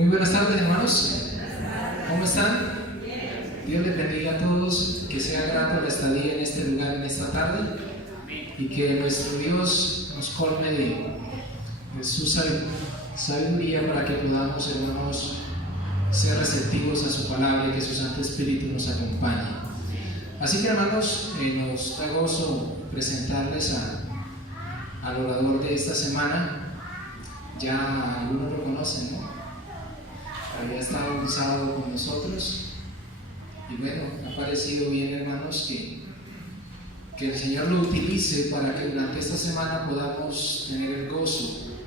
Muy buenas tardes, hermanos. ¿Cómo están? Dios les bendiga a todos, que sea grato la estadía en este lugar en esta tarde y que nuestro Dios nos colme de su sabiduría para que podamos, hermanos, ser receptivos a su palabra y que su Santo Espíritu nos acompañe. Así que, hermanos, nos da gozo presentarles al orador de esta semana. Ya algunos lo conocen, ¿no? Había estado un sábado con nosotros y bueno, ha parecido bien, hermanos, que el Señor lo utilice para que durante esta semana podamos tener el gozo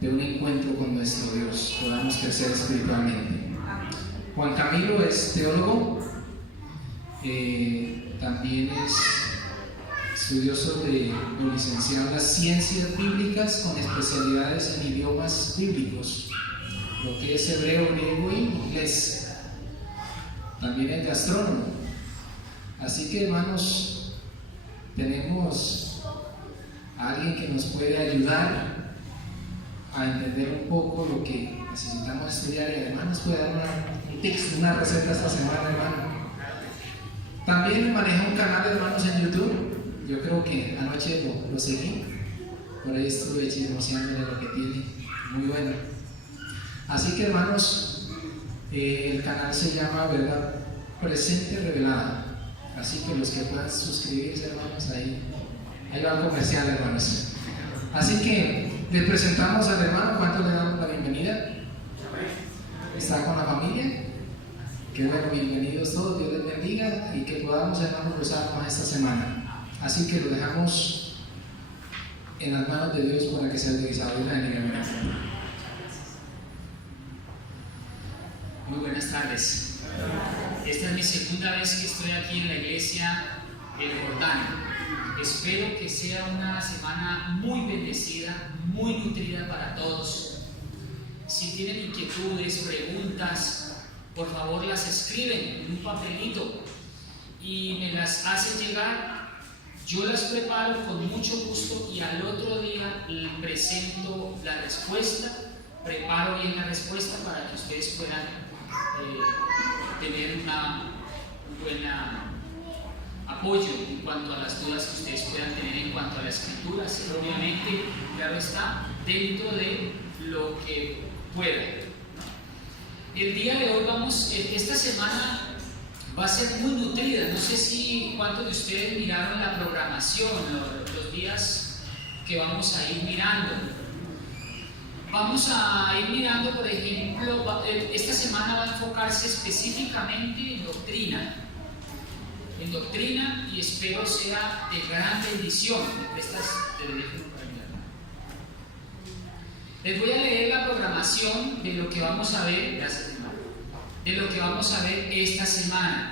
de un encuentro con nuestro Dios, podamos crecer espiritualmente. Juan Camilo es teólogo, también es estudioso o licenciado en las ciencias bíblicas con especialidades en idiomas bíblicos, lo que es hebreo, griego y inglés. También es gastrónomo. Así que, hermanos, tenemos a alguien que nos puede ayudar a entender un poco lo que necesitamos estudiar y además nos puede dar una receta esta semana, hermano. También maneja un canal, hermanos, en YouTube. Yo creo que anoche lo seguí, por ahí estuve chismoseándole lo que tiene, muy bueno. Así que, hermanos, el canal se llama Verdad Presente Revelada. Así que los que puedan suscribirse, hermanos, ahí va el comercial, hermanos. Así que les presentamos al hermano. ¿Cuánto le damos la bienvenida? ¿Está con la familia? Qué bueno, bienvenidos todos, Dios les bendiga y que podamos, hermanos, gozar más esta semana. Así que lo dejamos en las manos de Dios para que sea utilizado en la bendiga. Muy buenas tardes. Esta es mi segunda vez que estoy aquí en la iglesia El Jordán. Espero que sea una semana muy bendecida, muy nutrida para todos. Si tienen inquietudes, preguntas, por favor las escriben en un papelito y me las hacen llegar. Yo las preparo con mucho gusto y al otro día les presento la respuesta. Preparo bien la respuesta para que ustedes puedan tener un buen apoyo en cuanto a las dudas que ustedes puedan tener en cuanto a la escritura. Obviamente, claro está, dentro de lo que puedan. El día de hoy esta semana va a ser muy nutrida. No sé si cuántos de ustedes miraron la programación, los días que vamos a ir mirando. Vamos a ir mirando, por ejemplo, esta semana va a enfocarse específicamente en doctrina, y espero sea de gran bendición. ¿Me prestas el teléfono para mirar? Les voy a leer la programación de lo que vamos a ver, gracias, hermano, de lo que vamos a ver esta semana.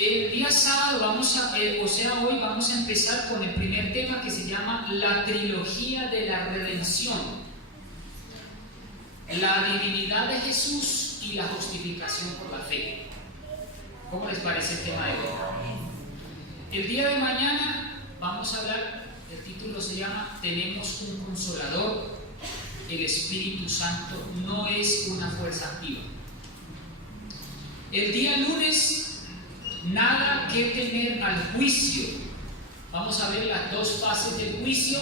El día sábado hoy vamos a empezar con el primer tema que se llama la trilogía de la redención, la divinidad de Jesús y la justificación por la fe. ¿Cómo les parece el tema de hoy? El día de mañana vamos a hablar, el título se llama Tenemos un Consolador, el Espíritu Santo no es una fuerza activa. El día lunes, nada que temer al juicio. Vamos a ver las dos fases del juicio: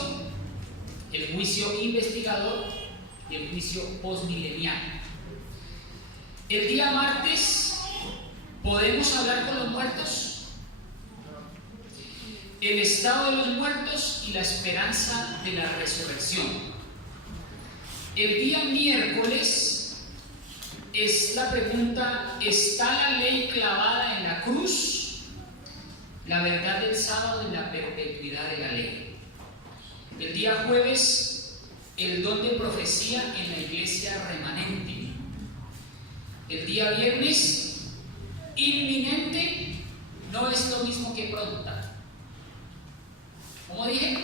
el juicio investigador y el juicio postmilenial. El día martes, ¿podemos hablar con los muertos? El estado de los muertos y la esperanza de la resurrección. El día miércoles es la pregunta: ¿está la ley clavada en la cruz? La verdad del sábado y la perpetuidad de la ley. El día jueves, el don de profecía en la iglesia remanente. El día viernes, inminente no es lo mismo que pronta. ¿Cómo dije?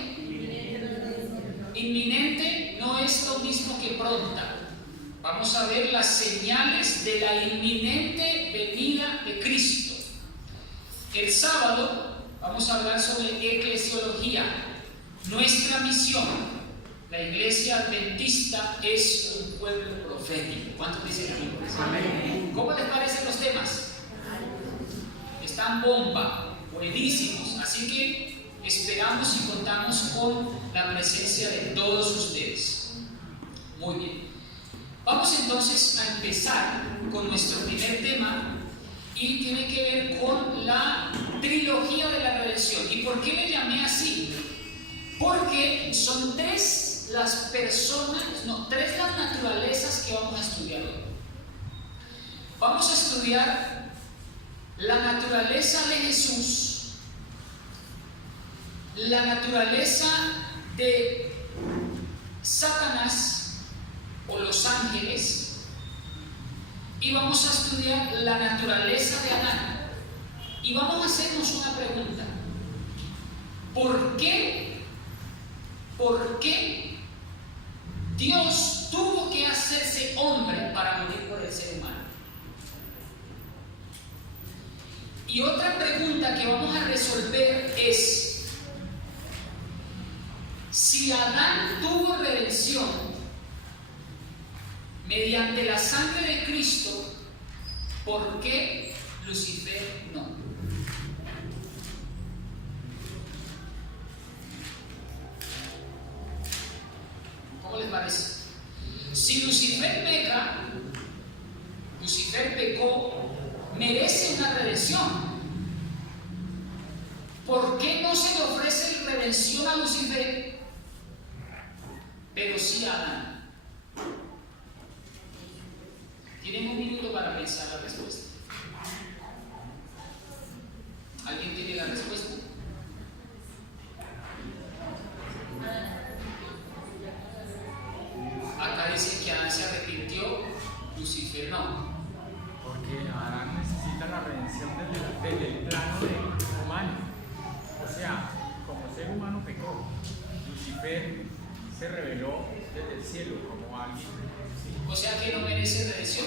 Inminente no es lo mismo que pronta. vamos a ver las señales de la inminente venida de Cristo. El sábado vamos a hablar sobre eclesiología, nuestra misión. La iglesia adventista es un pueblo profético. ¿Cuántos dicen amén? ¿Cómo les parecen los temas? Están bomba, buenísimos. Así que esperamos y contamos con la presencia de todos ustedes. Muy bien. Vamos entonces a empezar con nuestro primer tema y tiene que ver con la trilogía de la redención. ¿Y por qué le llamé así? Porque son tres las naturalezas que vamos a estudiar hoy. Vamos a estudiar la naturaleza de Jesús, la naturaleza de Satanás o los ángeles, y vamos a estudiar la naturaleza de Adán. Y vamos a hacernos una pregunta: ¿por qué Dios tuvo que hacerse hombre para morir por el ser humano? Y otra pregunta que vamos a resolver es: si Adán tuvo redención mediante la sangre de Cristo, ¿por qué Lucifer no? ¿Cómo les parece? Si Lucifer pecó, merece una redención. ¿Por qué no se le ofrece redención a Lucifer, pero sí a Adán? Tienen un minuto para pensar la respuesta. ¿Alguien tiene la respuesta? Acá dicen que Adán se arrepintió, Lucifer no. Porque Adán necesita la redención desde el plano humano. O sea, como ser humano pecó. Lucifer se reveló desde el cielo como alguien. O sea que no merece redención,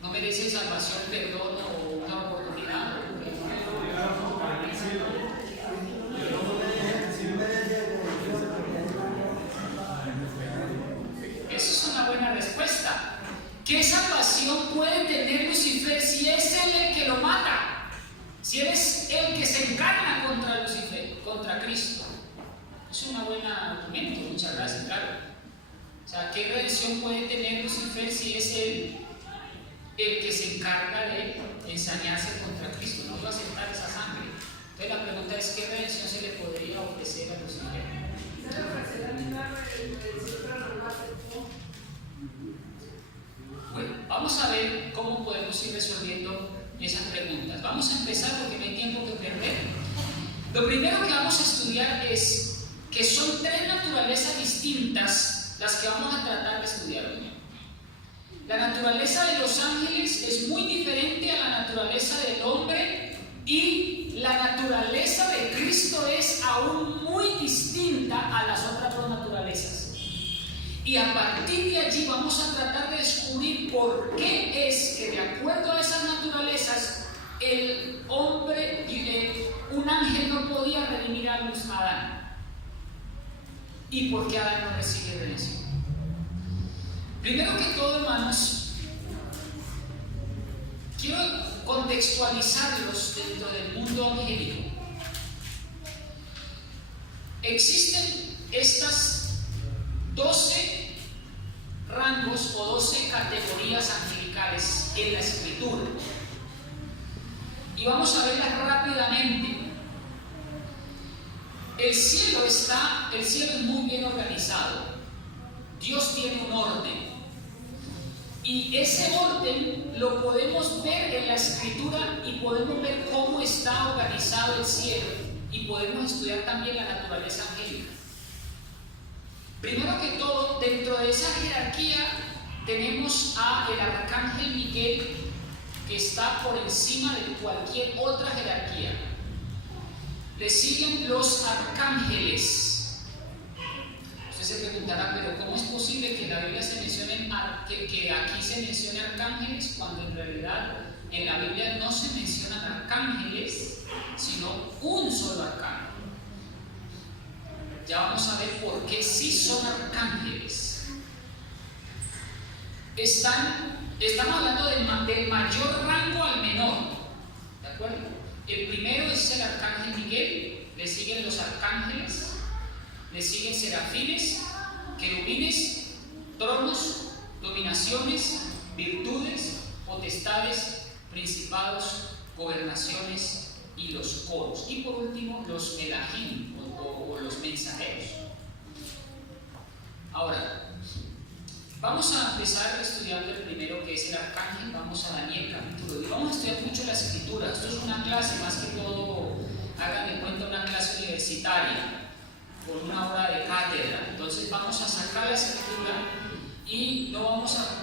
no merece salvación, perdón o una oportunidad. Esa es una buena respuesta. ¿Qué salvación puede tener Lucifer si es él el que lo mata? Si él es el que se encarna contra Lucifer, contra Cristo. Es un buen argumento, muchas gracias, claro. O sea, ¿qué redención puede tener Lucifer si es él el que se encarga de ensañarse contra Cristo? No iba a aceptar esa sangre. Entonces la pregunta es: ¿qué redención se le podría ofrecer a Lucifer? Bueno, vamos a ver cómo podemos ir resolviendo esas preguntas. Vamos a empezar porque no hay tiempo que perder. Lo primero que vamos a estudiar es que son tres naturalezas distintas las que vamos a tratar de estudiar hoy. La naturaleza de los ángeles es muy diferente a la naturaleza del hombre, y la naturaleza de Cristo es aún muy distinta a las otras dos naturalezas. Y a partir de allí vamos a tratar de descubrir por qué es que, de acuerdo a esas naturalezas, el hombre, un ángel no podía redimir a Adán. ¿Y por qué Adán no recibe redención? Primero que todo, hermanos, quiero contextualizarlos dentro del mundo angélico. Existen estas 12 rangos o 12 categorías angelicales en la Escritura. Y vamos a verlas rápidamente. El cielo es muy bien organizado. Dios tiene un orden. Y ese orden lo podemos ver en la Escritura y podemos ver cómo está organizado el cielo. Y podemos estudiar también la naturaleza angélica. Primero que todo, dentro de esa jerarquía tenemos el arcángel Miguel, que está por encima de cualquier otra jerarquía. Le siguen los arcángeles. Usted se preguntará, pero ¿cómo es posible que en la Biblia se mencione, que aquí se mencione arcángeles, cuando en realidad en la Biblia no se mencionan arcángeles, sino un solo arcángel? Ya vamos a ver por qué sí son arcángeles. Estamos hablando del mayor rango al menor, ¿de acuerdo? El primero es el arcángel Miguel, le siguen los arcángeles, le siguen serafines, querubines, tronos, dominaciones, virtudes, potestades, principados, gobernaciones y los coros. Y por último, los melahim o los mensajeros. Ahora, vamos a empezar estudiando el primero, que es el arcángel. Vamos a Daniel capítulo 10. Vamos a estudiar mucho la escritura. Esto es una clase, más que todo, hagan de cuenta, una clase universitaria con una hora de cátedra. Entonces vamos a sacar la escritura y no vamos a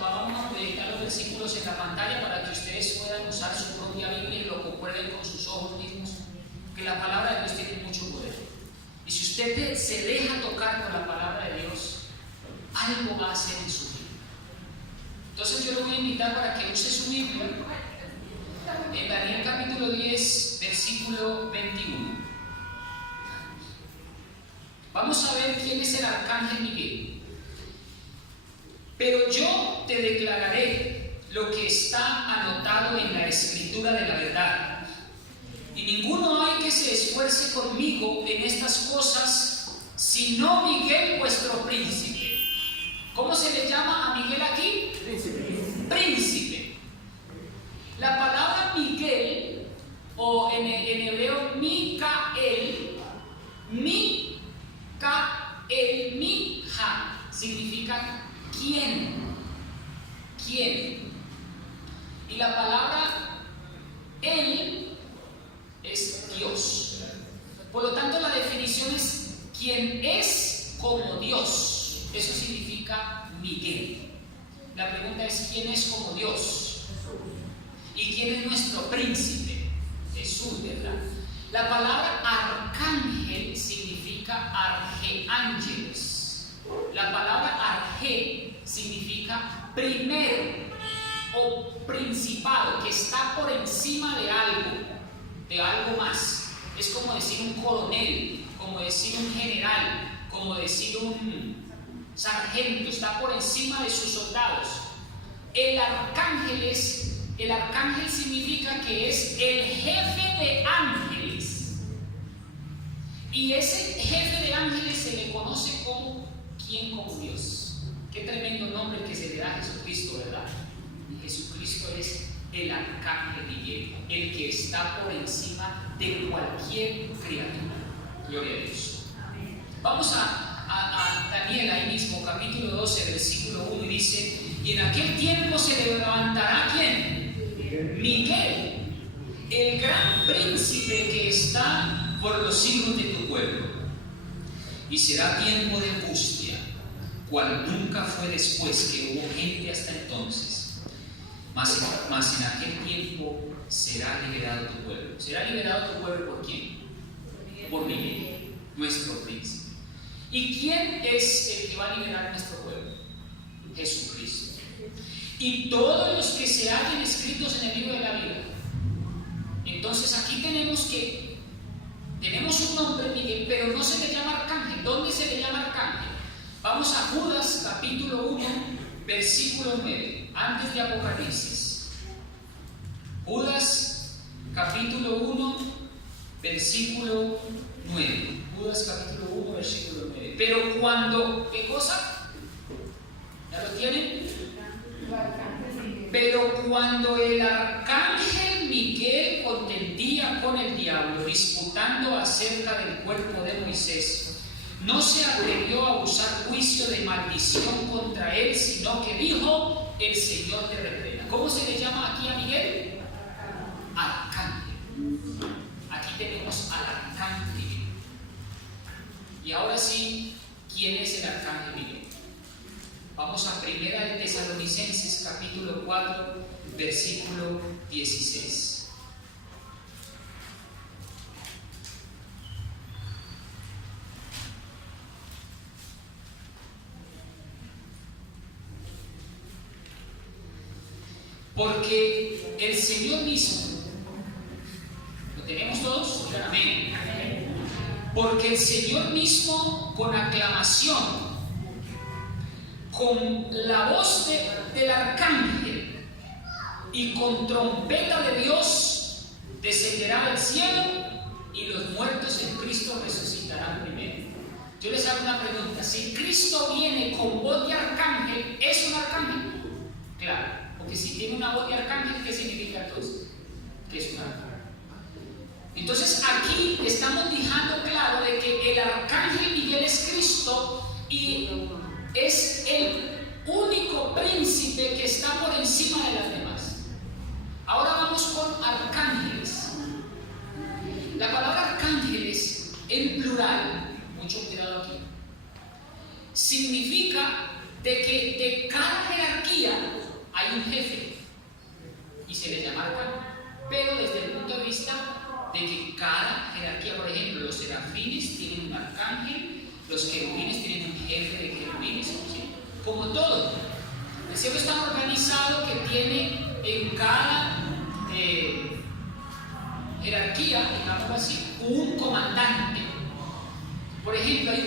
proyectar los versículos en la pantalla para que ustedes puedan usar su propia Biblia y lo comprueben con sus ojos mismos, que la palabra de Dios tiene mucho poder. Y si usted se deja tocar por la palabra de Dios, algo va a hacer en su vida. Entonces yo lo voy a invitar para que use su Biblia en Daniel capítulo 10, versículo 21. Vamos a ver quién es el arcángel Miguel. Pero yo te declararé lo que está anotado en la escritura de la verdad. Y ninguno hay que se esfuerce conmigo en estas cosas, sino Miguel vuestro príncipe. ¿Cómo se le llama a Miguel aquí? Príncipe. Príncipe. La palabra Miguel, o en hebreo Micael, Mija, significa quién. ¿Quién? Y la palabra él es Dios. Por lo tanto, la definición es quien es como Dios. Eso significa Miguel. La pregunta es: ¿quién es como Dios? ¿Y quién es nuestro príncipe? Jesús, ¿verdad? La palabra arcángel significa argeángeles. La palabra arge significa primero o principado, que está por encima de algo más. Es como decir un coronel, como decir un general, como decir un sargento, está por encima de sus soldados. El arcángel significa que es el jefe de ángeles. Y ese jefe de ángeles se le conoce como ¿quién como Dios? Qué tremendo nombre que se le da a Jesucristo, ¿verdad? Y Jesucristo es el arcángel Miguel, el que está por encima de cualquier criatura. Gloria a Dios. Vamos a Daniel, ahí mismo, capítulo 12, versículo 1, y dice: y en aquel tiempo se levantará ¿quién? Miguel, el gran príncipe que está por los hijos de tu pueblo. Y será tiempo de angustia, cual nunca fue después que hubo gente hasta entonces. Mas en aquel tiempo será liberado tu pueblo. ¿Será liberado tu pueblo por quién? Por Miguel, nuestro príncipe. ¿Y quién es el que va a liberar nuestro pueblo? Jesucristo. Y todos los que se hallen escritos en el libro de la vida. Entonces aquí tenemos un nombre Miguel, pero no se le llama arcángel. ¿Dónde se le llama arcángel? Vamos a Judas capítulo 1, versículo 9, antes de Apocalipsis. Judas capítulo 1, versículo 9. Judas capítulo 1, versículo 9. Pero cuando, ¿qué cosa? ¿Ya lo tienen? Pero cuando el arcángel Miguel contendía con el diablo, disputando acerca del cuerpo de Moisés, no se atrevió a usar juicio de maldición contra él, sino que dijo: el Señor te reprenda. ¿Cómo se le llama aquí a Miguel? Arcángel. Aquí tenemos al arcángel Miguel. Y ahora sí, ¿quién es el arcángel Miguel? Vamos a Primera de Tesalonicenses capítulo 4, versículo 16. Porque el Señor mismo, ¿lo tenemos todos? Digan amén. Porque el Señor mismo, con aclamación, con la voz del arcángel y con trompeta de Dios, descenderá del cielo y los muertos en Cristo resucitarán primero. Yo les hago una pregunta: si Cristo viene con voz de arcángel, ¿es un arcángel? Claro, porque si tiene una voz de arcángel, ¿qué significa entonces? Que es un arcángel. Entonces aquí estamos dejando claro de que el arcángel Miguel es Cristo y es el único príncipe que está por encima de las demás. Ahora vamos con arcángeles. La palabra arcángeles en plural, mucho cuidado aquí, significa de que de cada jerarquía hay un jefe y se le llama arcángel, pero desde el punto de vista de que cada jerarquía, por ejemplo, los serafines tienen un arcángel, los querubines tienen un jefe de querubines, ¿sí? Como todo. El cielo está organizado que tiene en cada jerarquía, digámoslo así, un comandante. Por ejemplo, hay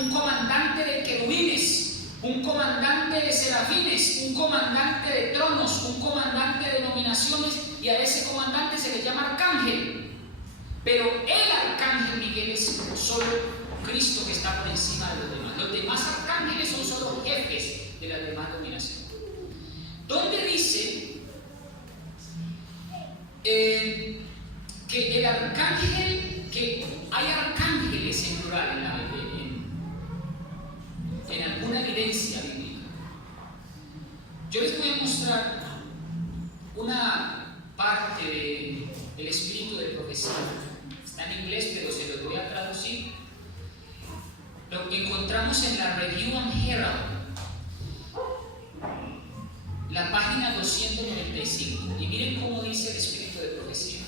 un comandante de querubines, un comandante de serafines, un comandante de tronos, un comandante de nominaciones, y a ese comandante se le llama arcángel. Pero el arcángel Miguel es solo Cristo que está por encima de los demás. Los demás arcángeles son solo jefes de las demás dominaciones. ¿Dónde dice que el arcángel, que hay arcángeles en plural en alguna evidencia bíblica? Yo les voy a mostrar una parte del espíritu de profecía. Está en inglés, pero se los voy a traducir. Lo que encontramos en la Review and Herald, la página 295. Y miren cómo dice el espíritu de profecía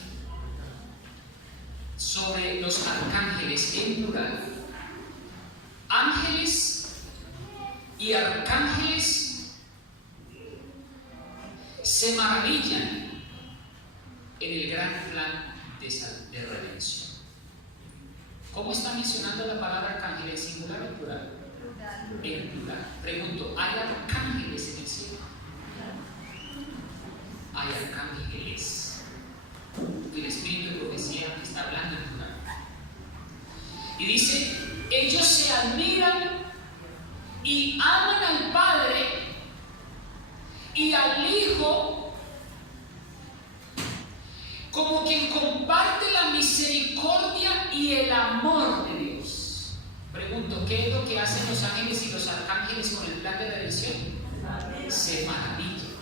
sobre los arcángeles en plural. Ángeles y arcángeles se maravillan en el gran plan de redención. ¿Cómo está mencionando la palabra arcángel? ¿En singular o en plural? En plural. Pregunto, ¿hay arcángeles en el cielo? Hay arcángeles. El espíritu de profecía está hablando en plural. Y dice, ellos se admiran y aman al Padre y al Hijo como quien comparte la misericordia y el amor de Dios. Pregunto, ¿qué es lo que hacen los ángeles y los arcángeles con el plan de redención? Se maravillan.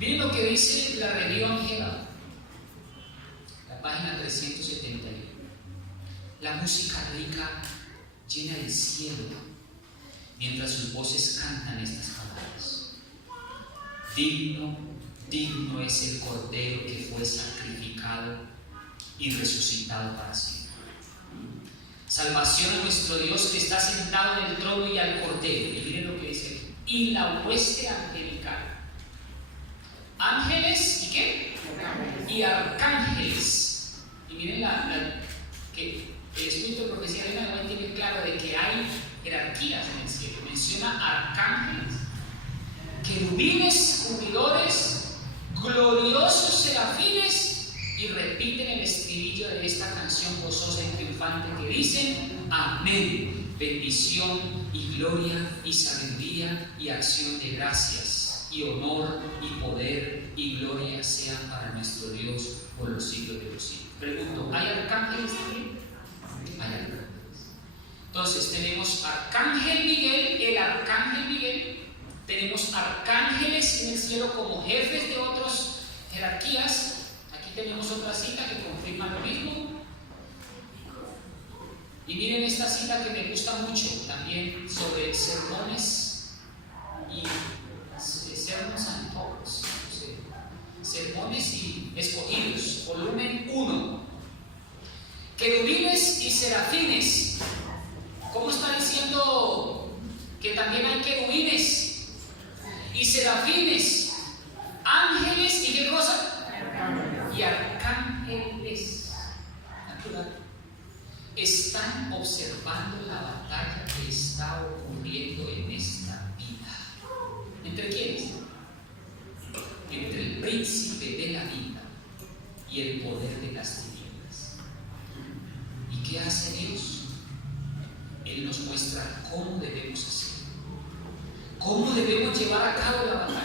Miren lo que dice la Review and Herald, la página 371. La música rica llena el cielo mientras sus voces cantan estas palabras. Digno es el Cordero que fue sacrificado y resucitado para siempre. Salvación a nuestro Dios que está sentado en el trono y al Cordero. Y miren lo que dice aquí. Y la hueste angelical. Ángeles y ¿qué? Y arcángeles. Y miren que el espíritu de profecía de Nahuel tiene claro de que hay jerarquías en el cielo. Menciona arcángeles, querubines, cubridores, gloriosos serafines, y repiten el estribillo de esta canción gozosa y triunfante que dicen: amén, bendición y gloria y sabiduría y acción de gracias y honor y poder y gloria sean para nuestro Dios por los siglos de los siglos. Pregunto, ¿hay arcángeles también? Hay arcángeles. Entonces tenemos arcángel Miguel, el arcángel Miguel. Tenemos arcángeles en el cielo como jefes de otras jerarquías. Aquí tenemos otra cita que confirma lo mismo. Y miren esta cita que me gusta mucho también sobre sermones y sermons and talks, sermones y escogidos, volumen 1. Querubines y serafines. ¿Cómo está diciendo que también hay querubines y serafines? cómo debemos llevar a cabo la batalla.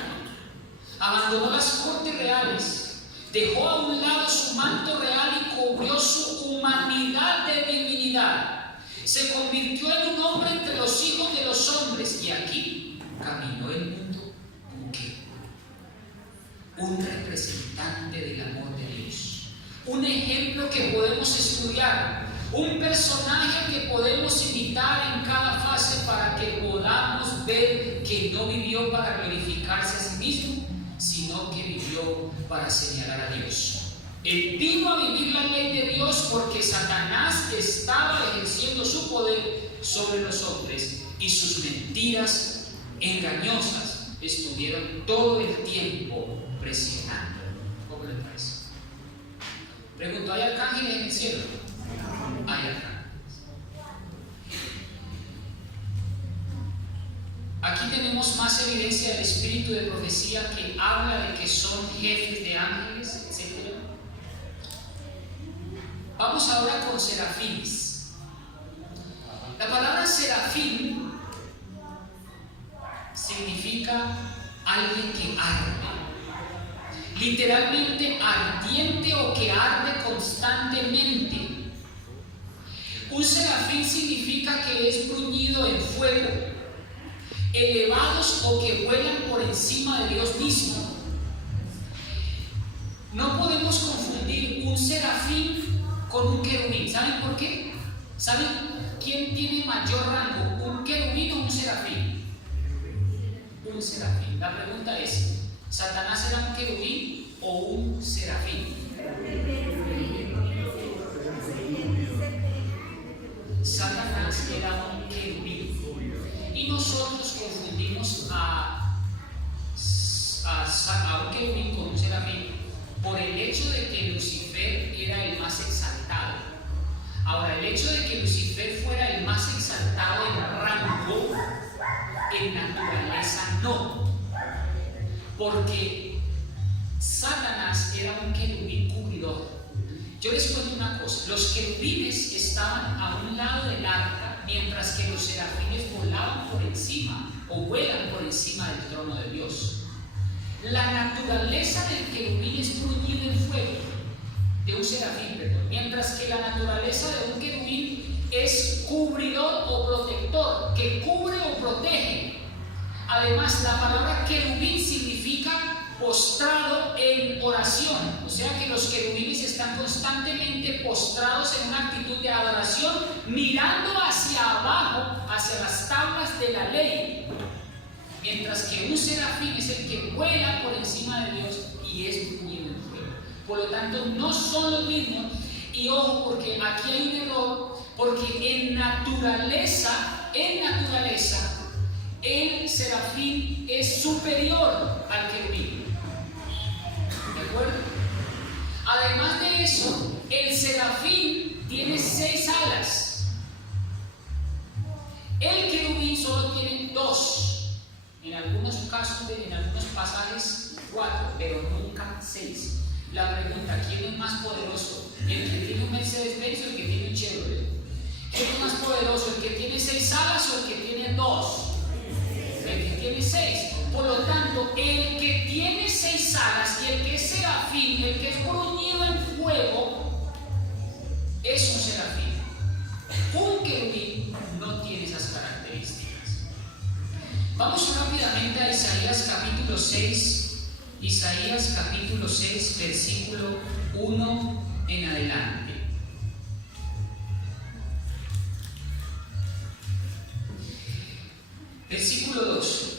Abandonó las cortes reales, dejó a un lado su manto real y cubrió su humanidad de divinidad. Se convirtió en un hombre entre los hijos de los hombres y aquí caminó el mundo como que un representante del amor de Dios, un ejemplo que podemos estudiar, un personaje que podemos imitar en cada fase para que podamos ver que no vivió para glorificarse a sí mismo, sino que vivió para señalar a Dios. Él vino a vivir la ley de Dios porque Satanás estaba ejerciendo su poder sobre los hombres y sus mentiras engañosas estuvieron todo el tiempo presionando. ¿Cómo le parece? Pregunto, ¿hay arcángeles en el cielo? Hay arcángeles. Aquí tenemos más evidencia del espíritu de profecía que habla de que son jefes de ángeles, etc. Vamos ahora con serafines. La palabra serafín significa alguien que arde, literalmente ardiente o que arde constantemente. Un serafín significa que es bruñido en fuego, elevados o que vuelan por encima de Dios mismo. No podemos confundir un serafín con un querubín. ¿Saben por qué? ¿Saben quién tiene mayor rango? ¿Un querubín o un serafín? Un serafín. La pregunta es, ¿Satanás era un querubín o un serafín? Satanás era un querubín. Y nosotros confundimos a un querubín con un serafín por el hecho de que Lucifer era el más exaltado. Ahora, el hecho de que Lucifer fuera el más exaltado en rango, en naturaleza no. Porque Satanás era un querubín cubridor. Yo les cuento una cosa, los querubines estaban a un lado del arca, mientras que los serafines volaban por encima o vuelan por encima del trono de Dios. La naturaleza del querubín es bruñido en fuego, de un serafín, perdón, mientras que la naturaleza de un querubín es cubridor o protector, que cubre o protege. Además, la palabra querubín significa postrado en oración, o sea que los querubines están constantemente postrados en una actitud de adoración, mirando hacia abajo, hacia las tablas de la ley, mientras que un serafín es el que vuela por encima de Dios y es bruñido en fuego. Por lo tanto, no son los mismos. Y ojo, porque aquí hay un error, porque en naturaleza, el serafín es superior al querubín. ¿De acuerdo? Además de eso, el serafín tiene 6 alas. El querubín solo tiene 2. En algunos casos, en algunos pasajes 4, pero nunca 6. La pregunta, ¿quién es más poderoso? ¿El que tiene un Mercedes-Benz o el que tiene un Chevrolet? ¿Quién es más poderoso? ¿El que tiene 6 alas o el que tiene 2? El que tiene 6. Por lo tanto, el que tiene 6 alas y el que es serafín, el que es bruñido en fuego, es un serafín. Un querubín no tiene esas características. Vamos rápidamente a Isaías capítulo 6. Isaías capítulo 6, versículo 1 en adelante. Versículo 2.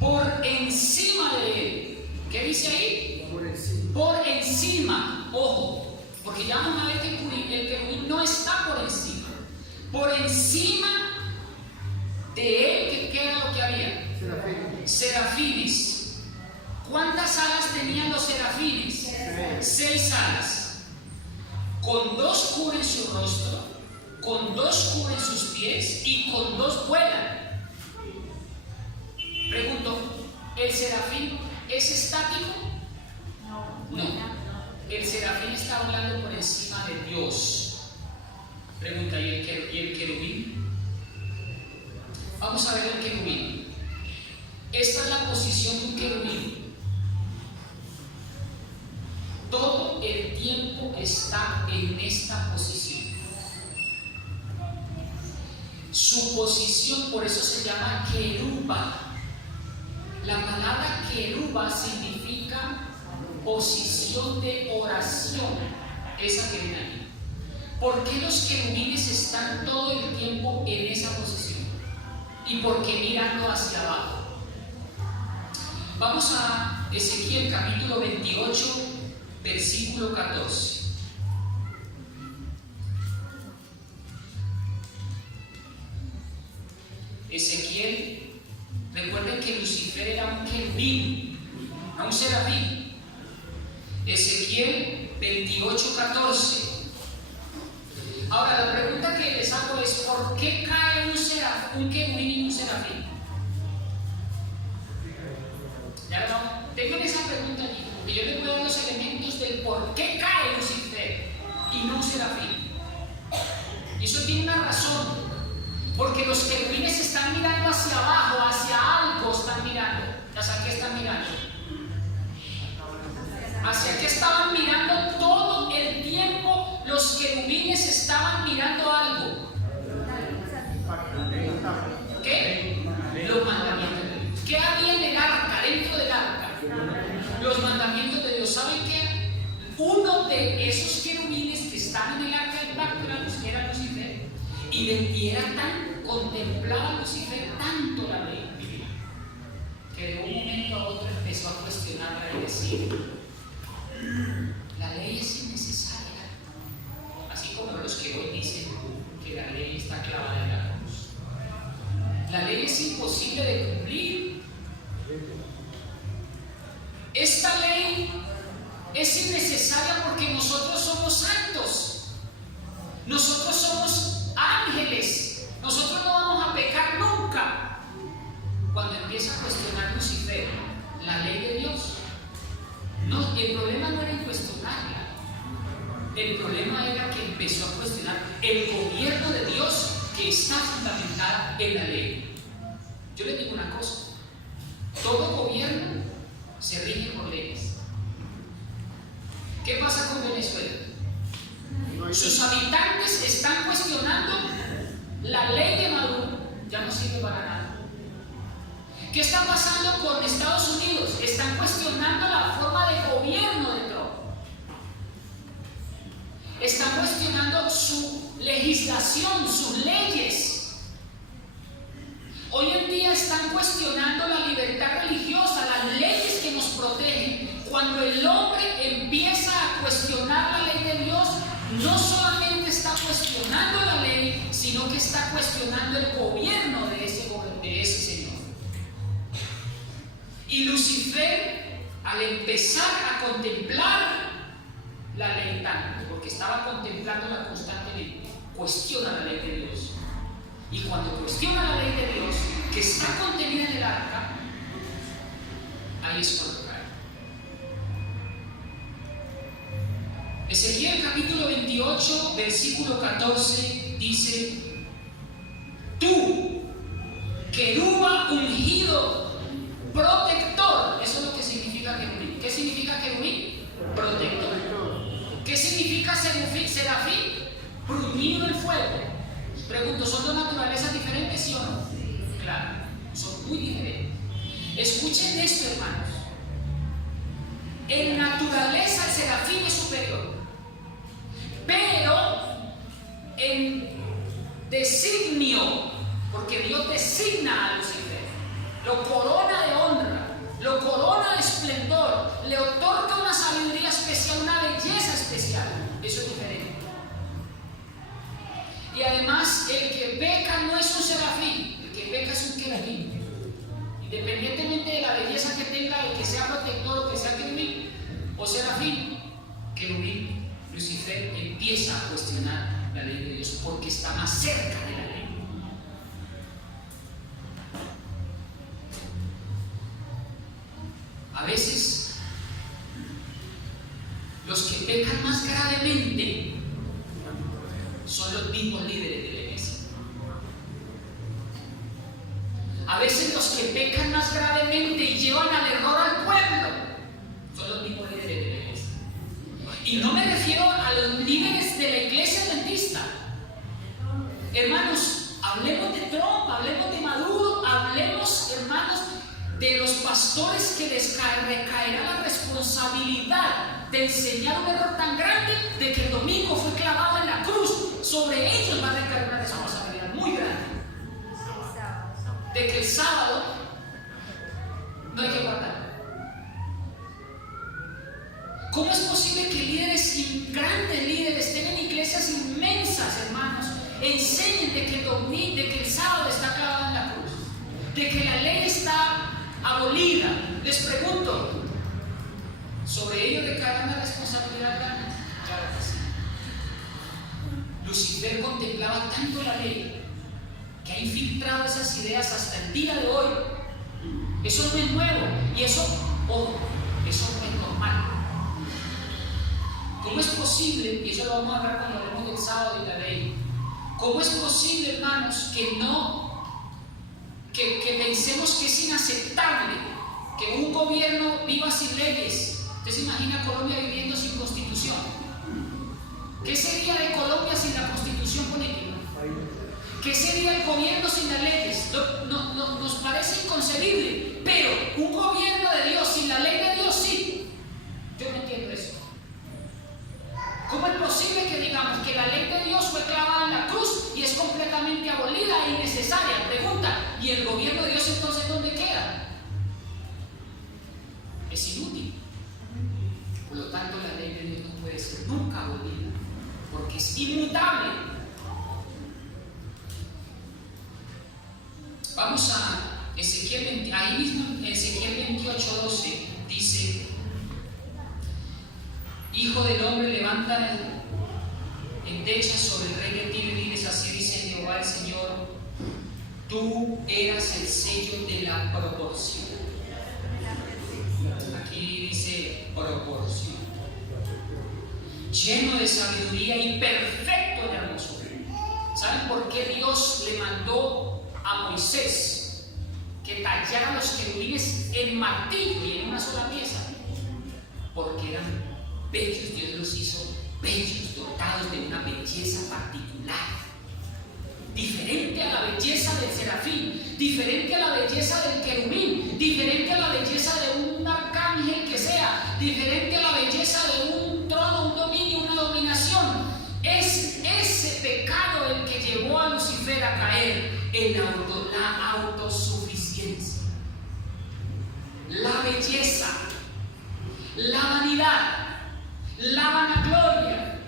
Por encima de él. ¿Qué dice ahí? Por encima. Por encima. Ojo, porque ya vamos a ver que el querubín no está por encima. Por encima de él, ¿qué era lo que había? Serafines. ¿Cuántas alas tenían los serafines? 6 alas. Con 2 cubren su rostro, con 2 cubren sus pies y con 2 vuelan. Pregunto, ¿el serafín es estático? No. El serafín está volando por encima de Dios. Pregunta, ¿y el querubín? Vamos a ver el querubín. Esta es la posición de un querubín. Todo el tiempo está en esta posición. Su posición, por eso se llama queruba. La palabra queruba significa posición de oración. Esa que viene ahí. ¿Por qué los querubines están todo el tiempo en esa posición? ¿Y por qué mirando hacia abajo? Vamos a Ezequiel capítulo 28, versículo 14. Ezequiel, recuerden que Lucifer era un querubín, no un serafín. Ezequiel 28, 14. Ahora, la pregunta que les hago es: ¿por qué cae un querubín y un serafín? Ya no, tengan esa pregunta allí, porque yo les voy a dar los elementos del por qué cae Lucifer y no un serafín. Y eso tiene una razón. Porque los querubines están mirando hacia abajo, hacia algo están mirando. ¿Hacia qué están mirando? ¿Hacia qué estaban mirando todo el tiempo? Los querubines estaban mirando algo. ¿Qué? Los mandamientos de Dios. ¿Qué había en el arca, dentro del arca? Los mandamientos de Dios. ¿Saben qué? Uno de esos querubines que están en el arca del pacto era Lucifer. Y era tan, contemplaba Lucifer tanto la ley, que de un momento a otro empezó a cuestionarla y decir: la ley es innecesaria. Así como los que hoy dicen que la ley está clavada en la cruz. La ley es imposible de cumplir. Esta ley es innecesaria porque nosotros somos santos. Nosotros somos ángeles, nosotros no vamos a pecar nunca. Cuando empieza a cuestionar Lucifer la ley de Dios, no, el problema no era en cuestionarla, el problema era que empezó a cuestionar el gobierno de Dios, que está fundamentada en la ley. Yo les digo una cosa: todo gobierno se rige por leyes. ¿Qué pasa con Venezuela? Sus habitantes están cuestionando la ley de Maduro, ya no sirve para nada. ¿Qué está pasando con Estados Unidos? Están cuestionando la forma de gobierno de Trump. Están cuestionando su legislación, sus leyes. Hoy en día están cuestionando la libertad religiosa, las leyes que nos protegen. Cuando el hombre empieza a cuestionar la ley de Dios, no solamente está cuestionando la ley, sino que está cuestionando el gobierno de ese señor. Y Lucifer, al empezar a contemplar la ley tanto, porque estaba contemplándola constantemente, cuestiona la ley de Dios. Y cuando cuestiona la ley de Dios, que está contenida en el arca, ahí es cuando cae. Ezequiel capítulo 28, versículo 14 dice: tú, queruba ungido, protector. Eso es lo que significa querubín. ¿Qué significa querubín? Protector. ¿Qué significa serafín? Bruñido en fuego. Pregunto, ¿son dos naturalezas diferentes, sí o no? Claro, son muy diferentes. Escuchen esto, hermanos. En naturaleza el serafín es superior, pero en designio, porque Dios designa a Lucifer, lo corona de honra, lo corona de esplendor, le otorga una sabiduría especial, una belleza especial. Eso es diferente. Y además, el que peca no es un serafín, el que peca es un querubín. Independientemente de la belleza que tenga, el que sea protector o que sea querubín o serafín, querubín, Lucifer empieza a cuestionar la ley de Dios porque está más cerca de la ley. A veces, los que pecan más gravemente son los mismos líderes de la iglesia. A veces los que pecan más gravemente y llevan al error al pueblo son los mismos líderes de la iglesia. Y no me refiero a los líderes de la iglesia adventista. Hermanos, hablemos de Trump, hablemos de Maduro, hablemos, hermanos, de los pastores que les recaerá la responsabilidad de enseñar un error tan grande de que el domingo fue clavado en la cruz. Sobre ellos va a recaer una responsabilidad muy grande. De que el sábado no hay que guardar. ¿Cómo es posible que líderes, grandes líderes, tengan iglesias inmensas, hermanos, enseñen de que el sábado está clavado en la cruz, de que la ley está abolida? Les pregunto, ¿sobre ellos recae una responsabilidad grande? Claro que sí. Lucifer contemplaba tanto la ley que ha infiltrado esas ideas hasta el día de hoy. Eso no es nuevo y eso, ojo, eso no es normal. ¿Cómo es posible, y eso lo vamos a hablar cuando hablemos del sábado y la ley, cómo es posible, hermanos, que pensemos que es inaceptable que un gobierno viva sin leyes? ¿Usted se imagina Colombia viviendo sin constitución? ¿Qué sería de Colombia sin la constitución política? ¿Qué sería el gobierno sin las leyes? Nos parece inconcebible, pero un gobierno de Dios sin la ley de Dios, sí. Yo no entiendo eso. ¿Cómo es posible que digamos que la ley de Dios fue clavada en la cruz y es completamente abolida e innecesaria? Pregunta, ¿y el gobierno de Dios entonces dónde queda? Es inútil. Por lo tanto, la ley de Dios no puede ser nunca abolida, porque es inmutable. Vamos a Ezequiel, ahí mismo en Ezequiel 28:12 dice: Hijo del hombre, levanta endecha sobre el rey de Tiro y diles: así dice Jehová el Señor, tú eras el sello de la proporción. Aquí dice proporción, lleno de sabiduría y perfecto en hermosura. ¿Saben por qué Dios le mandó a Moisés que tallara los querubines en martillo y en una sola pieza? Porque eran bellos, Dios los hizo bellos, dotados de una belleza particular, diferente a la belleza del serafín, diferente a la belleza del querubín, diferente a la belleza de un arcángel que sea, diferente a la belleza de un trono, un dominio, una dominación. Es ese pecado el que llevó a Lucifer a caer en la autosuficiencia, la belleza, la vanidad, la vanagloria.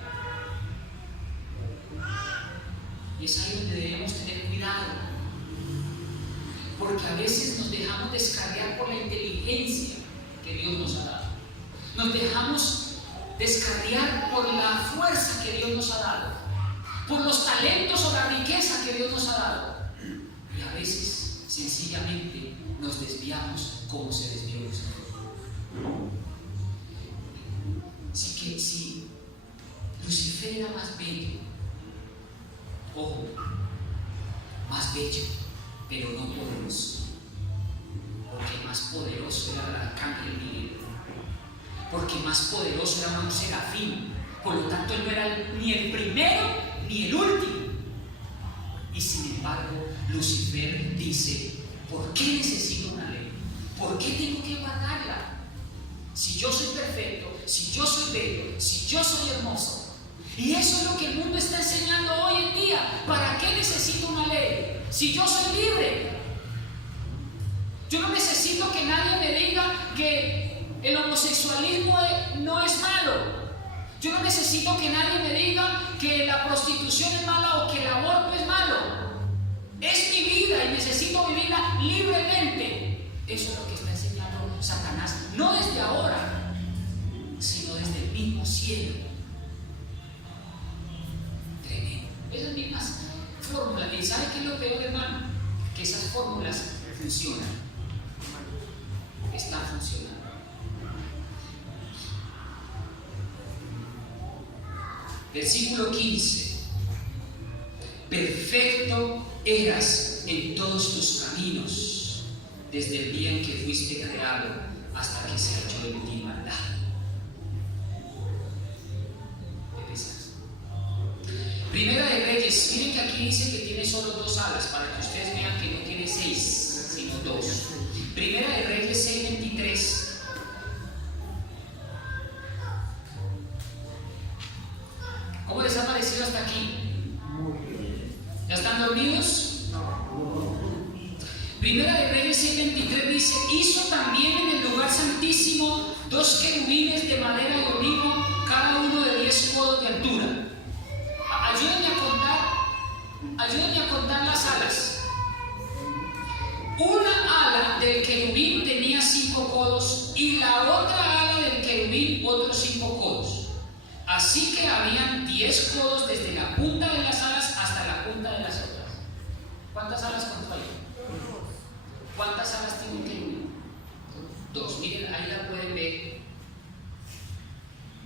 Y es ahí donde debemos tener cuidado, porque a veces nos dejamos descarriar por la inteligencia que Dios nos ha dado, nos dejamos descarriar por la fuerza que Dios nos ha dado, por los talentos o la riqueza que Dios nos ha dado, y a veces sencillamente nos desviamos como se desvió Lucifer. Así que si Lucifer era más bello, ojo, más bello, pero no poderoso, porque más poderoso era el arcángel Miguel, porque más poderoso era un serafín, por lo tanto él no era ni el primero ni el último. Y sin embargo Lucifer dice: ¿por qué necesito una ley? ¿Por qué tengo que guardarla? Si yo soy perfecto, si yo soy bello, si yo soy hermoso. Y eso es lo que el mundo está enseñando hoy en día. ¿Para qué necesito una ley? Si yo soy libre. Yo no necesito que nadie me diga que el homosexualismo no es malo. Yo no necesito que nadie me diga que la prostitución es mala o que el aborto es malo. Es mi vida y necesito vivirla libremente. Eso es lo que está enseñando Satanás, no desde ahora, sino desde el mismo cielo. Tremendo. Esas mismas fórmulas. ¿Y sabe qué es lo peor, hermano? Que esas fórmulas funcionan. Están funcionando. Versículo 15. Perfecto eras en todos tus caminos, desde el día en que fuiste creado hasta que se halló en ti maldad. Primera de Reyes, miren que aquí dice que tiene solo 2 alas, para que ustedes vean que no tiene 6, sino 2. Primera de Reyes 6:23. ¿Cómo les ha parecido hasta aquí? ¿Ya están dormidos? Primera de Reyes 6:23 dice: hizo también en el lugar santísimo 2 querubines de madera de olivo, cada uno de 10 codos de altura. Ayúdenme a contar las alas. Una ala del querubín tenía 5 codos y la otra ala del querubín otros 5 codos. Así que habían 10 codos desde la punta de las alas hasta la punta de las otras. ¿Cuántas alas contó ahí? ¿Cuántas alas tiene un querubín? 2. Miren, ahí la pueden ver.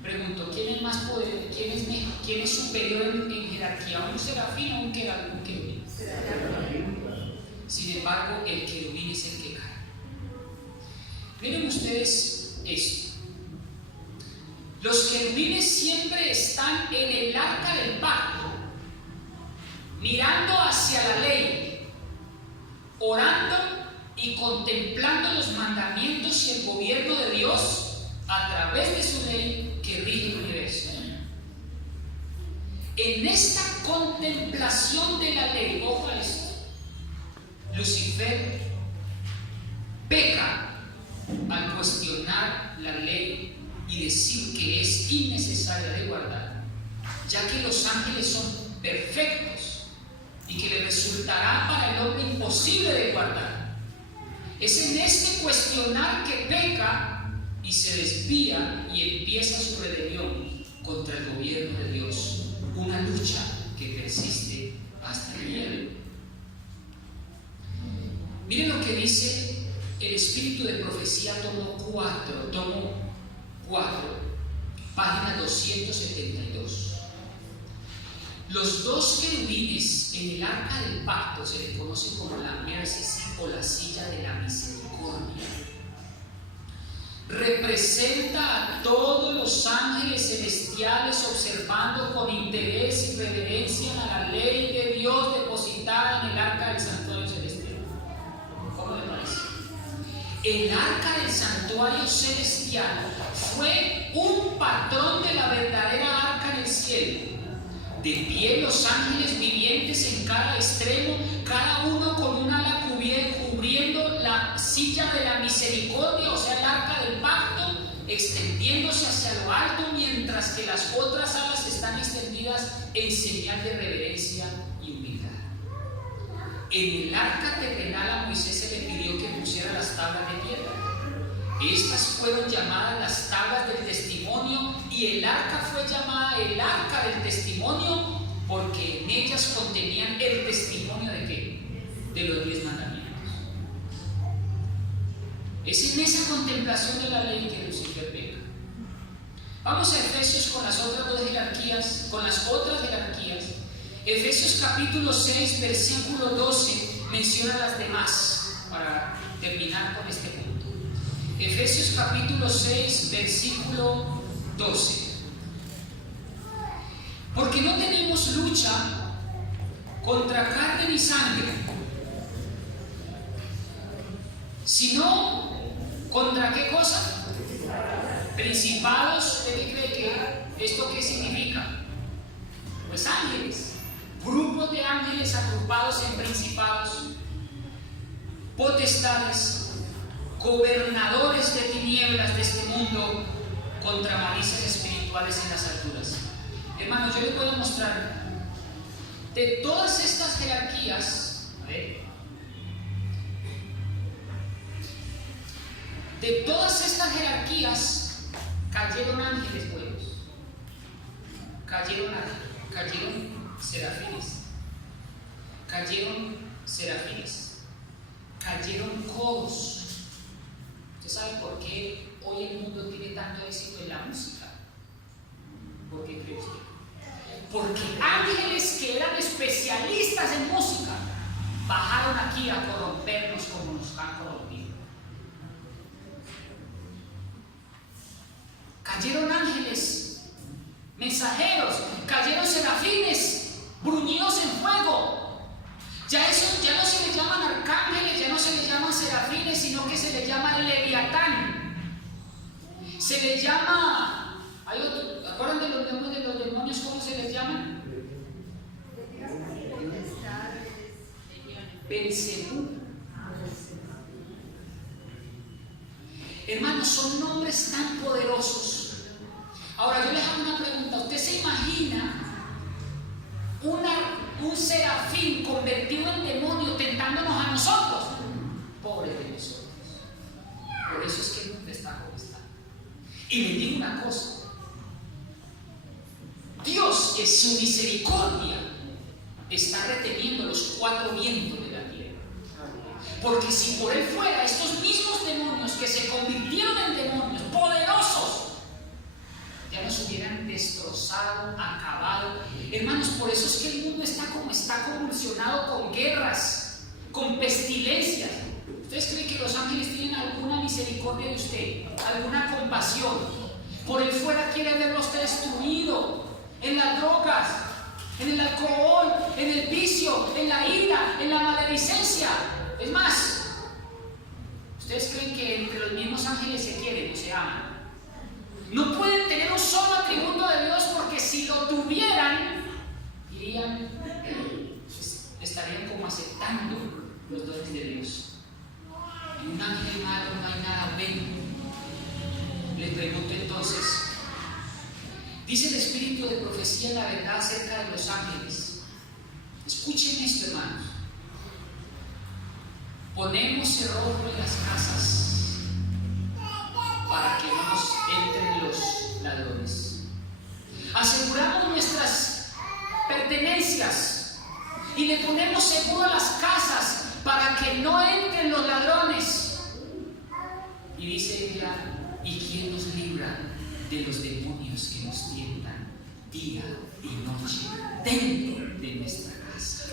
Pregunto, ¿quién es más poderoso? ¿Quién es superior en jerarquía? ¿Un serafín o un querubín? Sin embargo, el querubín es el que cae. Miren ustedes esto. Los querubines siempre están en el arca del pacto, mirando hacia la ley, orando y contemplando los mandamientos y el gobierno de Dios a través de su ley que rige el universo. En esta contemplación de la ley, ojo a esto, Lucifer peca al cuestionar la ley y decir que es innecesaria de guardar, ya que los ángeles son perfectos y que le resultará para el hombre imposible de guardar. Es en este cuestionar que peca y se desvía y empieza su rebelión contra el gobierno de Dios, una lucha que persiste hasta el día de hoy. Miren lo que dice el Espíritu de Profecía, tomo 4, página 272. Los 2 querubines en el arca del pacto se le conoce como la mercy seat o la silla de la misericordia. Representa a todos los ángeles celestiales observando con interés y reverencia a la ley de Dios depositada en el arca del santuario celestial. ¿Cómo le parece? El arca del santuario celestial fue un patrón de la verdadera arca en el cielo. De pie los ángeles vivientes en cada extremo, cada uno con un ala cubriendo la silla de la misericordia, o sea, el arca del pacto, extendiéndose hacia lo alto, mientras que las otras alas están extendidas en señal de reverencia y humildad. En el arca terrenal a Moisés se le pidió que pusiera las tablas de piedra. Estas fueron llamadas las tablas del testimonio, y el arca fue llamada el arca del testimonio porque en ellas contenían el testimonio de ¿qué? De los 10 mandamientos. Es en esa contemplación de la ley que Lucifer peca. Vamos a Efesios con las otras 2 jerarquías, con las otras jerarquías. Efesios capítulo 6, versículo 12 menciona las demás para terminar con este punto. Efesios capítulo 6, versículo 12. Porque no tenemos lucha contra carne ni sangre, sino contra ¿qué cosa? Principados. ¿De qué cree que esto qué significa? Pues ángeles, grupos de ángeles agrupados en principados, potestades, gobernadores de tinieblas de este mundo, contra malicias espirituales en las alturas. Hermanos, yo les voy a mostrar de todas estas jerarquías, cayeron ángeles buenos, cayeron serafines, cayeron coros. ¿Usted sabe por qué hoy el mundo tiene tanto éxito en la música? ¿Por qué cree usted? Porque ángeles que eran especialistas en música bajaron aquí a corrompernos como nos han corrompido. Se les llama, ¿acuerdan de los demonios? ¿Cómo se les llaman? Belcebú. Hermanos, son nombres tan poderosos. Ahora yo les hago una pregunta. ¿Usted se imagina un serafín convertido en demonio tentándonos a nosotros? Pobre de nosotros. Por eso es que el mundo está como está. Y les digo una cosa: Dios, en su misericordia, está reteniendo los 4 vientos de la tierra. Porque si por él fuera, estos mismos demonios que se convirtieron en demonios poderosos ya nos hubieran destrozado, acabado. Hermanos, por eso es que el mundo está como está, convulsionado con guerras, con pestilencias. ¿Ustedes creen que los ángeles tienen alguna misericordia de usted? ¿Alguna compasión? Por él fuera quiere verlo usted destruido en las drogas, en el alcohol, en el vicio, en la ira, en la maledicencia. Es más, ¿ustedes creen que entre los mismos ángeles se quieren o se aman? No pueden tener un solo atributo de Dios, porque si lo tuvieran, estarían como aceptando los dones de Dios. En un ángel malo no hay nada bueno. Les pregunto entonces, dice el Espíritu de profecía la verdad acerca de los ángeles. Escuchen esto, hermanos. Ponemos cerrojo en las casas para que no nos entren los ladrones. Aseguramos nuestras pertenencias y le ponemos seguro a las casas para que no entren los ladrones. Y dice ella: ¿y quién nos libra de los demonios que nos tientan día y noche dentro de nuestra casa?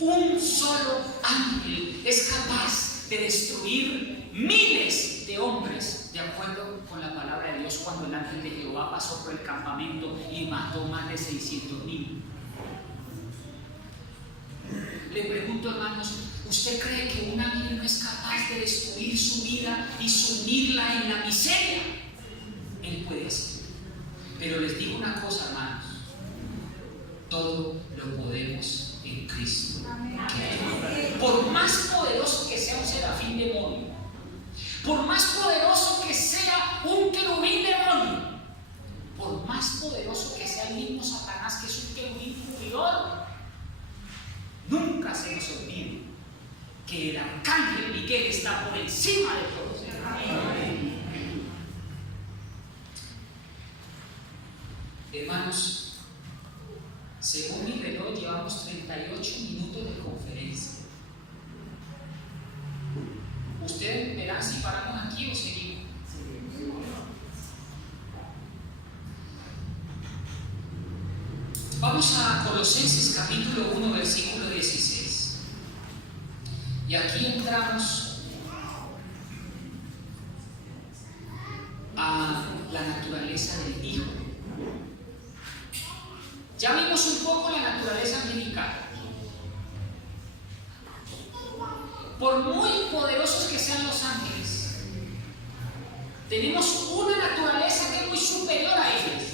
Un solo ángel es capaz de destruir miles de hombres, de acuerdo con la palabra de Dios, cuando el ángel de Jehová pasó por el campamento y mató más de 600,000. Le pregunto, hermanos, ¿usted cree que un ángel no es capaz de destruir su vida y sumirla en la miseria? Él puede hacerlo. Pero les digo una cosa, hermanos: todo lo podemos en Cristo. Por más poderoso que sea un serafín demonio, por más poderoso que sea un querubín demonio, por más poderoso que sea el mismo Satanás, que es un querubín furioso, nunca se nos olvide que el arcángel Miguel está por encima de todos. Hermanos, según mi reloj llevamos 38 minutos de conferencia. Ustedes verán si paramos aquí o seguimos. Vamos a Colosenses capítulo 1, versículo 16. Y aquí entramos a la naturaleza del Hijo. Ya vimos un poco la naturaleza angelical. Por muy poderosos que sean los ángeles, tenemos una naturaleza que es muy superior a ellos,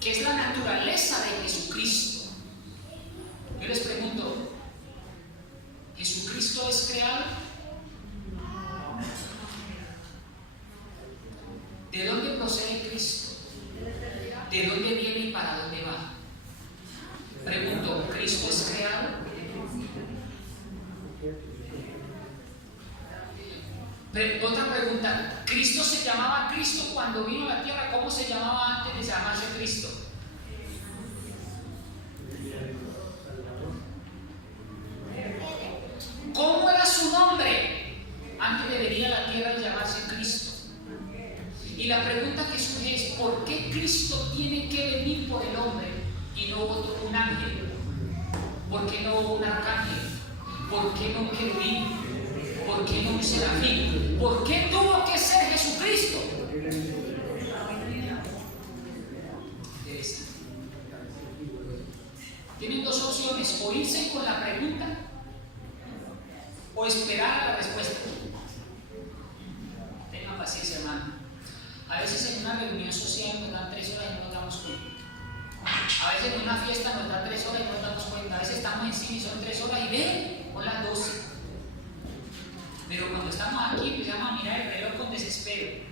que es la naturaleza de Jesucristo. Yo les pregunto, ¿Jesucristo es creado? ¿De dónde procede Cristo? ¿De dónde viene y para dónde va? Pregunto, ¿Cristo es creado? Otra pregunta, ¿Cristo se llamaba Cristo cuando vino a la tierra? ¿Cómo se llamaba antes de llamarse Cristo? ¿Cómo era su nombre antes de venir a la tierra y llamarse Cristo? Y la pregunta que surge es, ¿por qué Cristo tiene que venir por el hombre y no un ángel? ¿Por qué no un arcángel? ¿Por qué no un querubín? ¿Por qué no un serafín? ¿Por qué tuvo que ser Jesucristo? Tienen dos opciones: o irse con la pregunta o esperar a la respuesta. Tengan paciencia, hermano. A veces en una reunión social nos dan 3 horas y no nos damos cuenta. A veces en una fiesta nos dan 3 horas y no nos damos cuenta. A veces estamos en cine y son 3 horas y ven, son las 12. Pero cuando estamos aquí empezamos a mirar el reloj con desespero.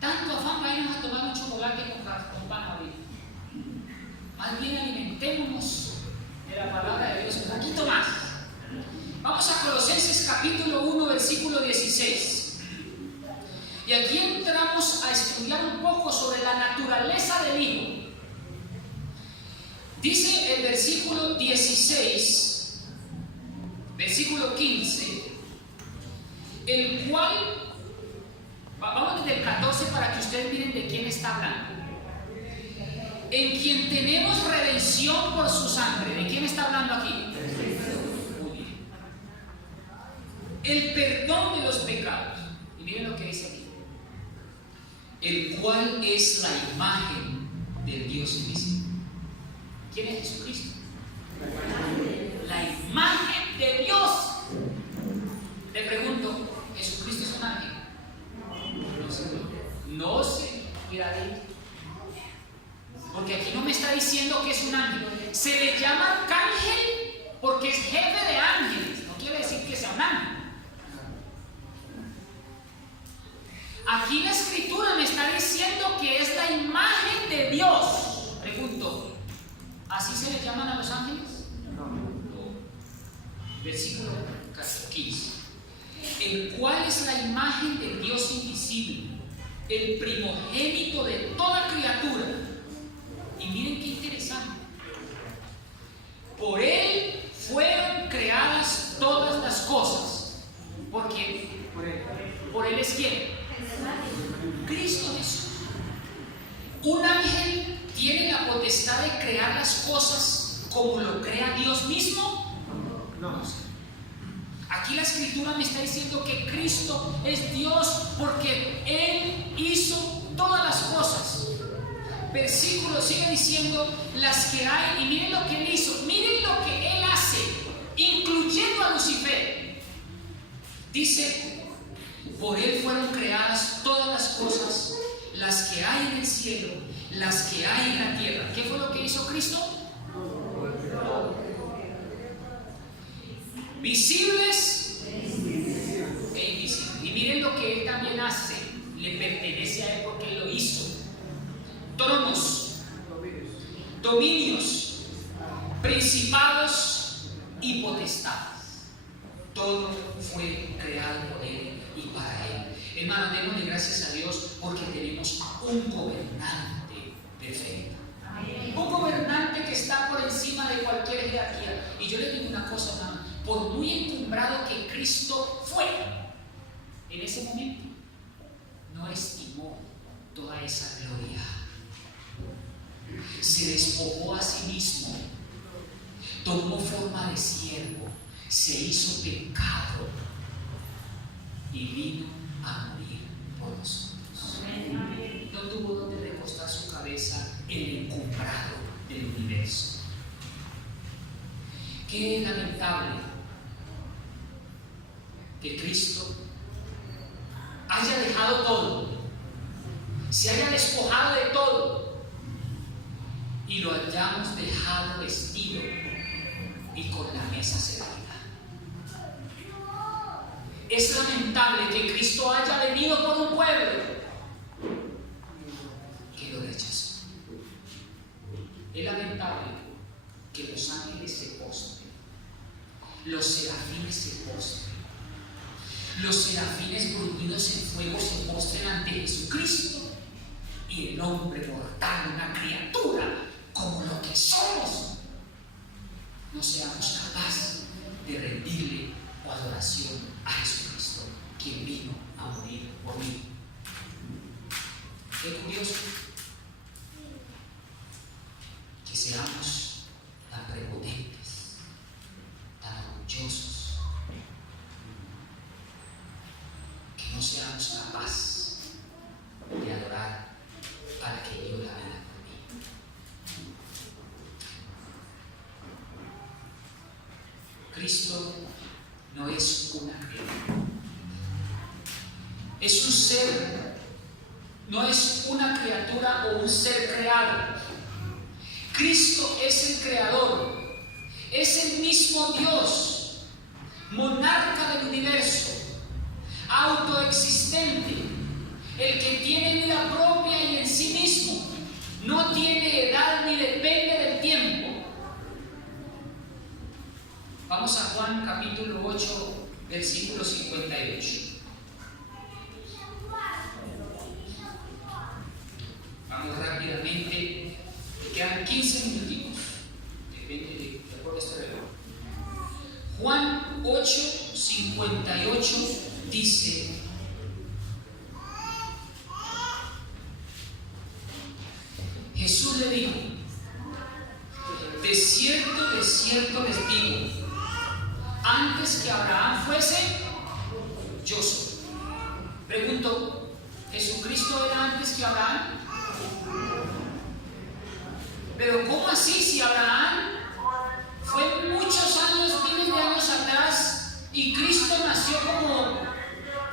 Tanto afán para irnos a tomar un chocolate con pan ahorita. Más bien alimentémonos de la palabra de Dios un poquito más. Vamos a Colosenses capítulo 1, versículo 16. Y aquí entramos a estudiar un poco sobre la naturaleza del Hijo. Dice el versículo 16, versículo 15, el cual, vamos desde el 14 para que ustedes miren de quién está hablando. En quien tenemos redención por su sangre. ¿De quién está hablando aquí? El perdón de los pecados. Y miren lo que dice aquí. El cual es la imagen del Dios invisible. ¿Quién es Jesucristo? La imagen de Dios. Le pregunto, ¿Jesucristo es un ángel? No sé. No sé. Cuidadito. Porque aquí no me está diciendo que es un ángel. Se le llama arcángel porque es jefe de ángeles. No quiere decir que sea un ángel. Aquí la escritura me está diciendo que es la imagen de Dios. Pregunto, ¿así se le llaman a los ángeles? No. Versículo 15. El cual es la imagen del Dios invisible, el primogénito de toda criatura. Y miren qué interesante. Por Él fueron creadas todas las cosas. ¿Por quién? Por Él es quién? Cristo Jesús. ¿Un ángel tiene la potestad de crear las cosas como lo crea Dios mismo? No. Aquí la escritura me está diciendo que Cristo es Dios porque Él hizo todas las cosas. Versículo sigue diciendo las que hay, y miren lo que Él hizo, miren lo que Él hace, incluyendo a Lucifer. Dice, por Él fueron creadas todas las cosas, las que hay en el cielo, las que hay en la tierra. ¿Qué fue lo que hizo Cristo? Visibles e invisibles. Y miren lo que Él también hace, le pertenece a Él porque Él lo hizo. Tronos, dominios, principados y potestades. Todo fue creado por Él y para Él. Hermano, démosle gracias a Dios porque tenemos un gobernante perfecto. Un gobernante que está por encima de cualquier jerarquía. Y yo le digo una cosa, hermano, por muy encumbrado que Cristo fue, en ese momento no estimó toda esa gloria. Se despojó a sí mismo, tomó forma de siervo, se hizo pecado y vino a morir por nosotros. No tuvo donde recostar su cabeza el encumbrado del universo. Qué lamentable que Cristo haya dejado todo, se haya despojado de todo y lo hayamos dejado vestido y con la mesa servida. Es lamentable que Cristo haya venido por un pueblo que lo rechazó. Es lamentable que los ángeles se postren, los serafines se postren, los serafines bruñidos en fuego se postren ante Jesucristo y el hombre mortal, una criatura como lo que somos, no seamos capaces de rendirle adoración a Jesucristo, quien vino a morir por mí. Qué curioso que seamos tan prepotentes, tan orgullosos, que no seamos capaces de adorar al que dio la vida por mí. Cristo no es una criatura. Es un ser, no es una criatura o un ser creado. Cristo es el creador, es el mismo Dios, monarca del universo, autoexistente, el que tiene vida propia y en sí mismo, no tiene edad ni depende del tiempo. Vamos a Juan capítulo 8, versículo 58. Vamos rápidamente, me quedan 15 minutitos. Depende de acuerdo a este reloj. Juan 8, 58 dice: Jesús le dijo: de cierto les digo, antes que Abraham fuese, yo soy. Pregunto, ¿Jesucristo era antes que Abraham? Pero ¿cómo así si Abraham fue muchos años, miles de años atrás, y Cristo nació como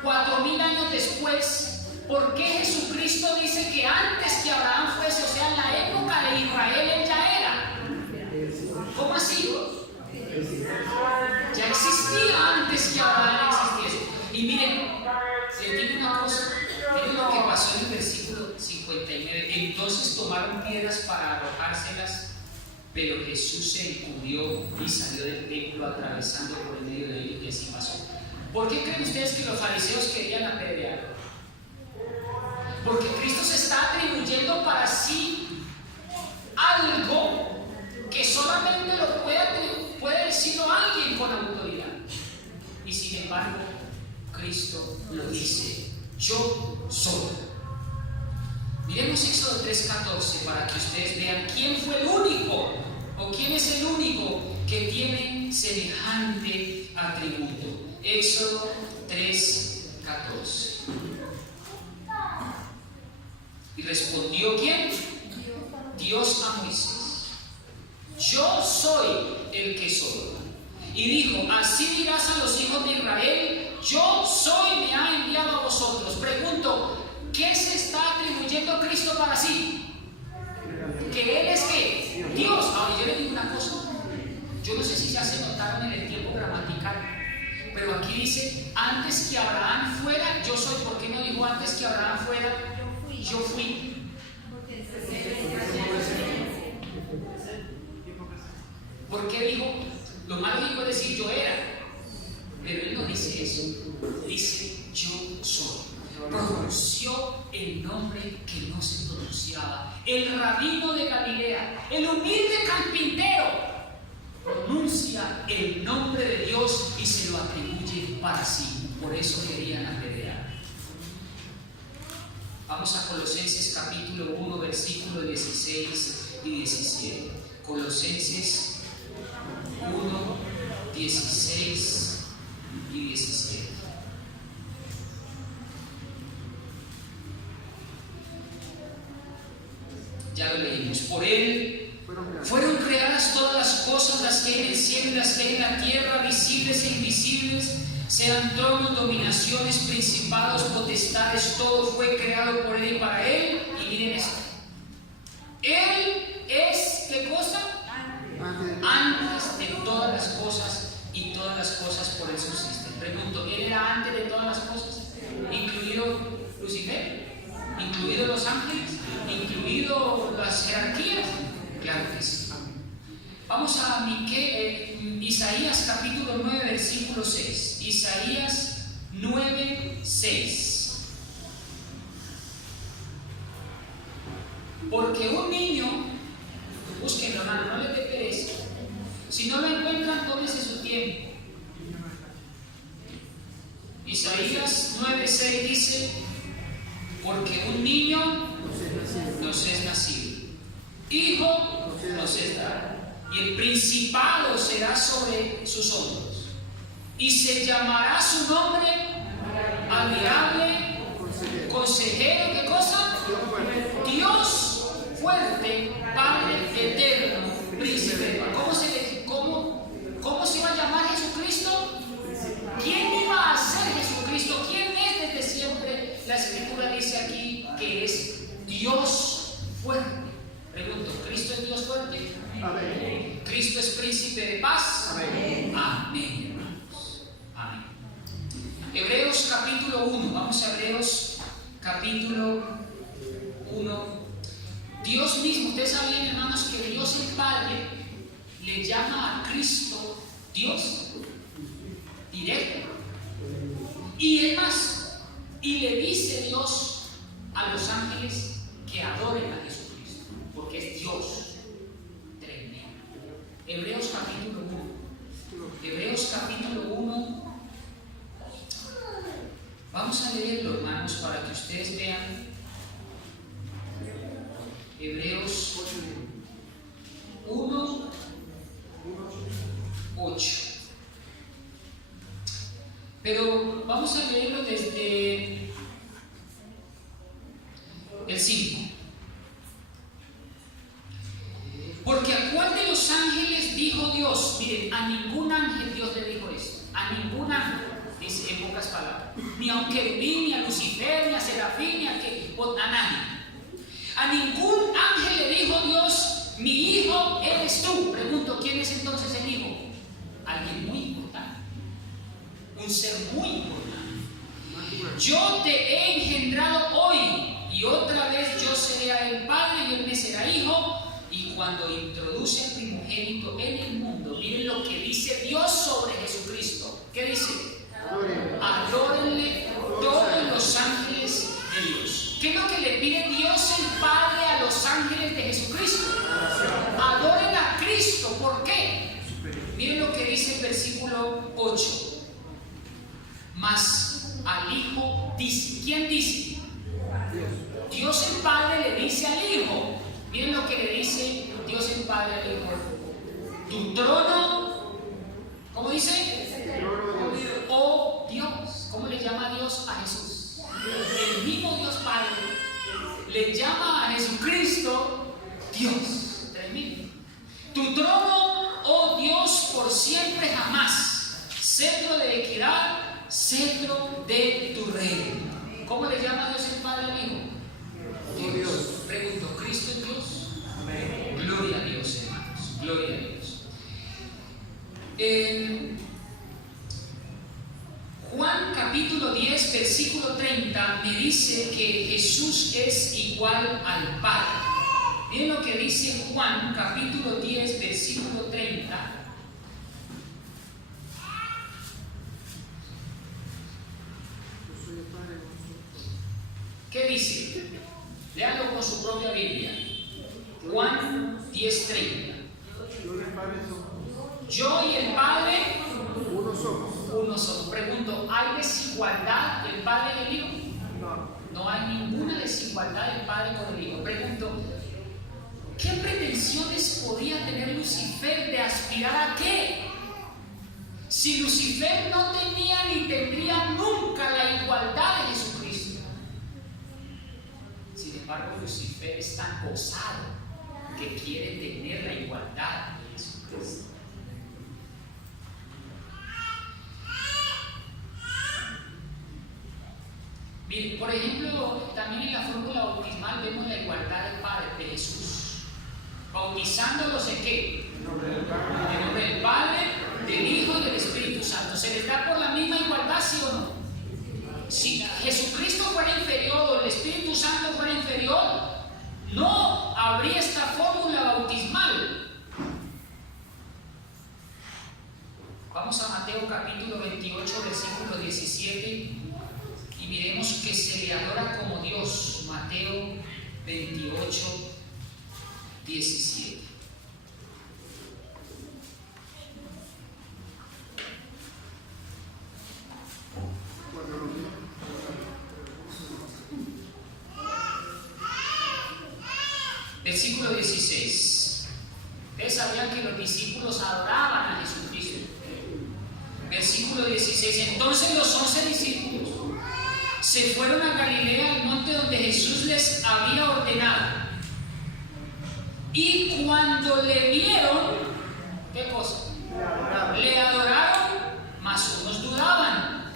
4000 años después? ¿Por qué Jesucristo dice que antes que Abraham fuese, o sea, en la época de Israel, él ya era? ¿Cómo así? Ya existía antes que Abraham existiese. Y miren, les digo una cosa, miren lo que pasó en el versículo 59. Entonces tomaron piedras para arrojárselas, pero Jesús se encubrió y salió del templo atravesando por el medio de ellos, y así pasó. ¿Por qué creen ustedes que los fariseos querían apedrearlo? Porque Cristo se está atribuyendo para sí algo que solamente lo puede decirlo alguien con autoridad. Y sin embargo, Cristo lo dice: yo soy. Miremos Éxodo 3:14 para que ustedes vean quién fue el único, o quién es el único que tiene semejante atributo. Éxodo 3:14. Y respondió ¿quién? Dios a Moisés: yo soy el que soy. Y dijo: así dirás a los hijos de Israel: yo soy, me ha enviado a vosotros. Pregunto, ¿qué se está atribuyendo Cristo para sí? Que Él es ¿qué? Dios. Ahora yo les digo una cosa, yo no sé si ya se notaron en el tiempo gramatical, pero aquí dice: antes que Abraham fuera, yo soy. ¿Por qué no dijo antes que Abraham fuera, yo fui? ¿Por qué dijo? Lo más lógico es decir yo era, pero él no dice eso, dice yo soy. Pronunció el nombre que no se pronunciaba. El rabino de Galilea, el humilde carpintero, pronuncia el nombre de Dios y se lo atribuye para sí. Por eso querían apedrear. Vamos a Colosenses capítulo 1, versículos 16 y 17. Colosenses 1, 16 y 17. Ya lo leímos. Por Él fueron creadas todas las cosas, las que hay en el cielo y las que hay en la tierra, visibles e invisibles, sean tronos, dominaciones, principados, potestades, todo fue creado por Él y para Él. Y miren esto: Él es, ¿qué cosa? Antes de todas las cosas, y todas las cosas por Él subsisten. Pregunto, ¿Él era antes de todas las cosas? ¿Incluido Lucifer? ¿Incluido los ángeles? ¿Incluido las jerarquías? Claro que sí. Vamos a Isaías capítulo 9, versículo 6. Isaías 9, 6. Porque un niño, búsquenlo, hermano, no les dé pereza. Si no lo encuentran, tómense su tiempo. Isaías 9:6 dice: porque un niño nos es nacido, hijo nos es dado, y el principado será sobre sus hombros, y se llamará su nombre admirable, consejero, ¿qué cosa? Dios fuerte, Padre eterno, príncipe. ¿Cómo se va a llamar Jesucristo? Jesucristo es príncipe de paz. Amén. Amén, hermanos. Amén. Hebreos capítulo 1. Vamos a Hebreos capítulo 1. Dios mismo, ustedes saben, hermanos, que Dios el Padre le llama a Cristo Dios directo. Y es más, y le dice Dios a los ángeles que adoren a Jesucristo, porque es Dios. Tremendo. Hebreos capítulo 1. Hebreos capítulo 1. Vamos a leerlo, hermanos, para que ustedes vean. Hebreos 1, 8. Pero vamos a leerlo desde el 5. Porque a cuál de los ángeles dijo Dios, miren, a ningún ángel Dios le dijo esto, a ningún ángel, dice en pocas palabras, ni a un querubín, ni a Lucifer, ni a Serafín, ni a nadie. A ningún ángel le dijo Dios, mi hijo eres tú. Pregunto, ¿quién es entonces el hijo? Alguien muy importante, un ser muy importante. Yo te he engendrado hoy, y otra vez yo seré a él padre y él me será hijo. Y cuando introduce al primogénito en el mundo, miren lo que dice Dios sobre Jesucristo. ¿Qué dice? Adórenle todos los ángeles de Dios. ¿Qué es lo que le pide Dios el Padre a los ángeles de Jesucristo? Adoren a Cristo. ¿Por qué? Miren lo que dice el versículo 8. Mas al Hijo dice. ¿Quién dice? Dios el Padre le dice al Hijo. Miren lo que le dice Dios el Padre al Hijo. Tu trono, ¿cómo dice? Oh Dios. ¿Cómo le llama Dios a Jesús? El mismo Dios Padre le llama a Jesucristo Dios. Tremendo. Tu trono, oh Dios, por siempre jamás. Cetro de equidad, cetro de tu reino. ¿Cómo le llama Dios el Padre al Hijo? Dios. Pregunto, ¿Cristo es Dios? Amén. Gloria a Dios, hermanos. Gloria a Dios. Juan capítulo 10, versículo 30 me dice que Jesús es igual al Padre. Miren lo que dice Juan capítulo 10, versículo 30. ¿Qué dice? Léalo con su propia Biblia. Juan 10:30. Yo y el Padre Uno somos. uno somos. Pregunto, ¿hay desigualdad del Padre y el Hijo? No hay ninguna desigualdad del Padre con el Hijo. Pregunto, ¿qué pretensiones podía tener Lucifer de aspirar a qué? Si Lucifer no tenía ni tendría nunca la igualdad de Jesucristo. Sin embargo, Lucifer es tan osado que quiere tener la igualdad de Jesucristo. Miren, por ejemplo, también en la fórmula bautismal vemos la igualdad del Padre, de Jesús. Bautizándolos en qué? En nombre del Padre, del Hijo y del Espíritu Santo. ¿Se les da por la misma igualdad, sí o no? Si Jesucristo fuera inferior o el Espíritu Santo fuera inferior, no habría esta fórmula bautismal. Vamos a Mateo capítulo 28, versículo 17 y miremos que se le adora como Dios. Mateo 28, 17. Versículo 16. Ustedes sabían que los discípulos adoraban a Jesucristo. Versículo 16. Entonces los 11 discípulos se fueron a Galilea, al monte donde Jesús les había ordenado. Y cuando le vieron, ¿qué cosa? Le adoraron, mas unos dudaban.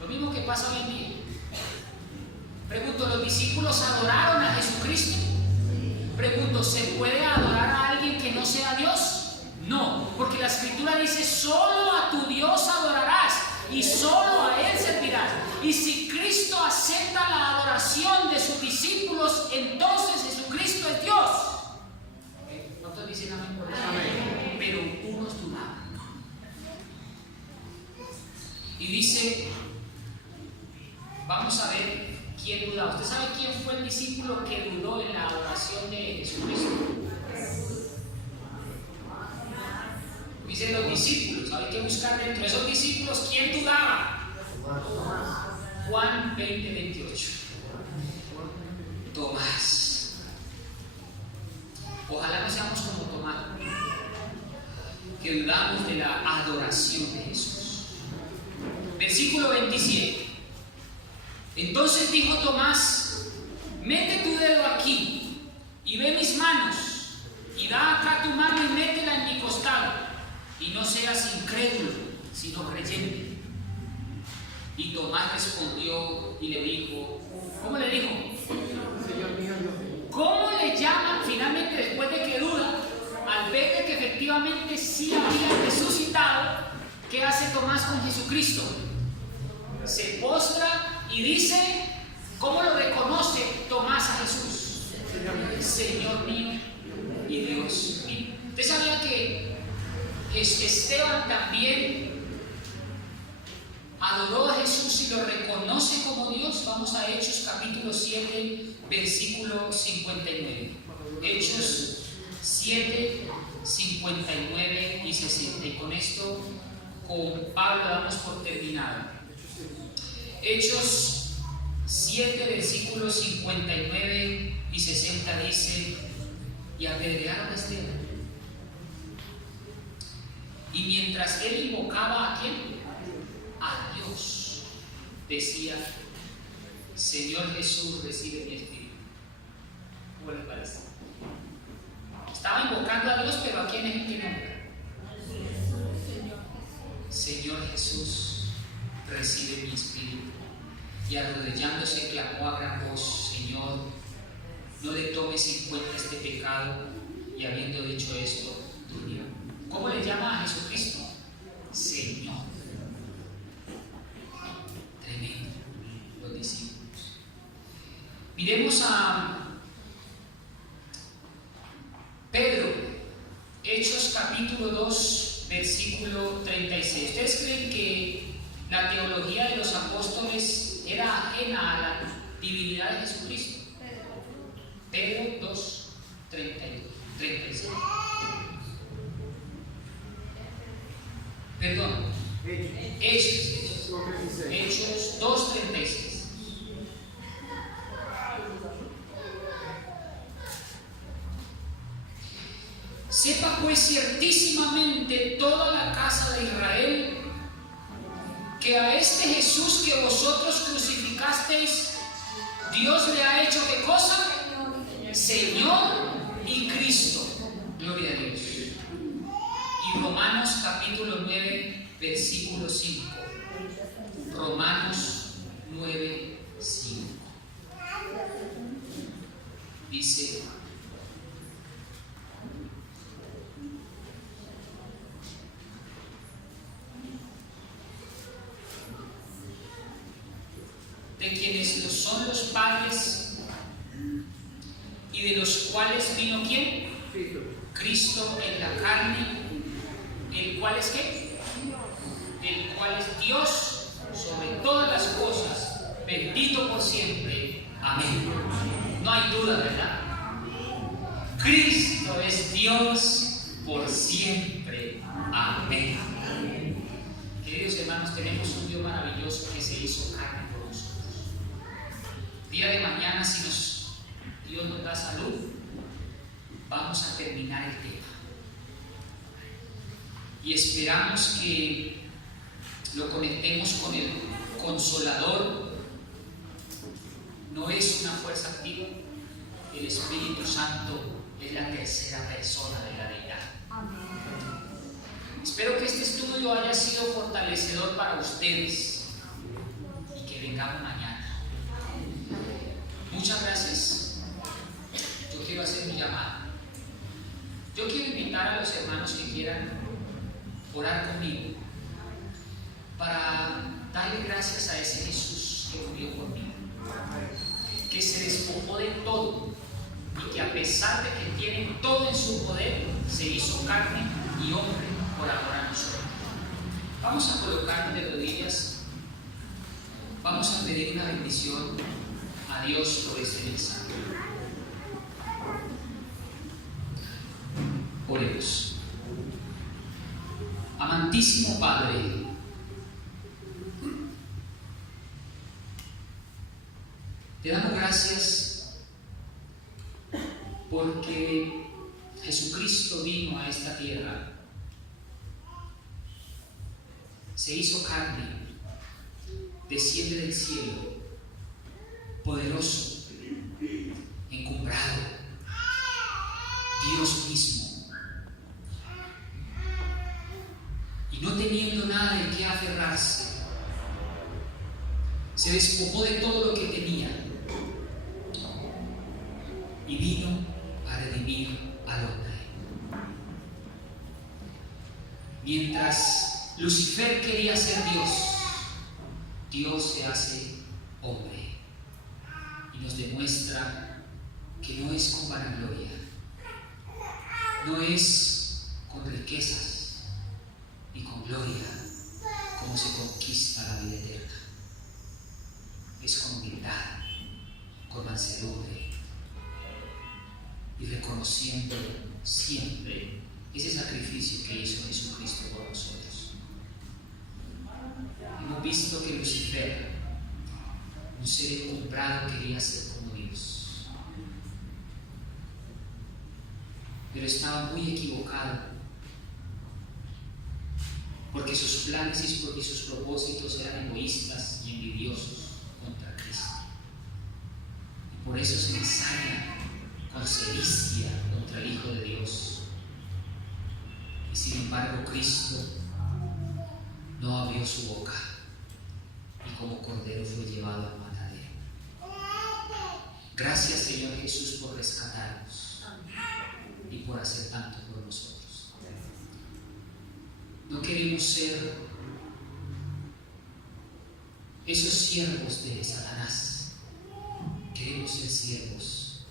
Lo mismo que pasa hoy en día. Pregunto, ¿los discípulos adoraron a Jesucristo? Pregunto, ¿se puede adorar a alguien que no sea Dios? No, porque la Escritura dice: solo a tu Dios adorarás y solo a Él servirás. Y si Cristo acepta la adoración de sus discípulos, entonces Jesucristo es Dios. ¿Cuántos dicen amén por eso? Amén. Pero unos dudaban. Y dice, vamos a ver quién dudaba. ¿Usted sabe quién fue el discípulo que dudó en la adoración de Jesucristo? Dicen los discípulos. Hay que buscar dentro de esos discípulos quién dudaba. Juan 20:28. Tomás. Ojalá no seamos como Tomás, que dudamos de la adoración de Jesús. Versículo 27. Entonces dijo Tomás: mete tu dedo aquí y ve mis manos, y da acá tu mano y métela en mi costado, y no seas incrédulo, sino creyente. Y Tomás respondió y le dijo, ¿cómo le dijo? ¿Cómo le llaman finalmente, después de que duda, al ver que efectivamente sí había resucitado? ¿Qué hace Tomás con Jesucristo? Se postra y dice, ¿cómo lo reconoce Tomás a Jesús? Señor mío y Dios mío. ¿Usted sabía que Esteban también adoró a Jesús y lo reconoce como Dios? Vamos a Hechos capítulo 7, versículo 59. Hechos 7, 59 y 60. Y con esto, con Pablo damos por terminado. Hechos 7, versículos 59 y 60 dice: y apedrearon a Esteban. Y mientras él invocaba ¿a quién? A Dios, decía: Señor Jesús, recibe mi espíritu. ¿Cómo les parece? Estaba invocando a Dios, pero ¿a quién es el que invoca? Señor Jesús, recibe mi espíritu. Y arrodillándose clamó a gran voz: Señor, no le tomes en cuenta este pecado. Y habiendo dicho esto, durmió. ¿Cómo le llama a Jesucristo? Señor. Tremendo, los discípulos. Miremos a Pedro, Hechos capítulo 2, versículo 36. ¿Ustedes creen que la teología de los apóstoles era ajena a la divinidad de Jesucristo? Pedro 2, 36. Perdón, Hechos 2:36. Sepa pues ciertísimamente toda la casa de Israel que a este Jesús que vosotros crucificasteis, Dios le ha hecho ¿qué cosa? Señor y Cristo. Gloria a Dios. Y Romanos capítulo 9, versículo 5. Romanos 9, 5. Dice: de quienes son los padres y de los cuales vino ¿quién? Cristo en la carne, el cual es ¿qué? El cual es Dios sobre todas las cosas, bendito por siempre. Amén. No hay duda, ¿verdad? Cristo es Dios por siempre. Amén. Queridos hermanos, tenemos un Dios maravilloso que se hizo carne por nosotros. Día de mañana, si Dios nos da salud, vamos a terminar el tema. Y esperamos que lo conectemos con el Consolador. No es una fuerza activa, el Espíritu Santo es la tercera persona de la deidad. Amén. Espero que este estudio haya sido fortalecedor para ustedes y que vengamos mañana. Muchas gracias. Yo quiero hacer mi llamada. Yo quiero invitar a los hermanos que quieran orar conmigo para darle gracias a ese Jesús que murió por mí, que se despojó de todo y que a pesar de que tiene todo en su poder, se hizo carne y hombre por amor a nosotros. Vamos a colocarnos de rodillas, vamos a pedir una bendición a Dios por este mensaje. Oremos. Amantísimo Padre, te damos gracias porque Jesucristo vino a esta tierra, se hizo carne, desciende del cielo, poderoso, encumbrado, Dios mismo. Y no teniendo nada de qué aferrarse, se despojó de todo lo que tenía y vino a redimir al hombre. Mientras Lucifer quería ser Dios, Dios se hace hombre y nos demuestra que no es con vanagloria, no es con riquezas y con gloria como se conquista la vida eterna. Es con humildad, con mansedumbre y reconociendo siempre ese sacrificio que hizo Jesucristo por nosotros. Hemos visto que Lucifer, un ser encumbrado, quería ser como Dios, pero estaba muy equivocado, porque sus planes y sus propósitos eran egoístas y envidiosos contra Cristo. Y por eso se ensaña con sevicia contra el Hijo de Dios. Y sin embargo, Cristo no abrió su boca y como cordero fue llevado al matadero. Gracias, Señor Jesús, por rescatarnos y por hacer tanto por nosotros. No queremos ser esos siervos de Satanás. Queremos ser siervos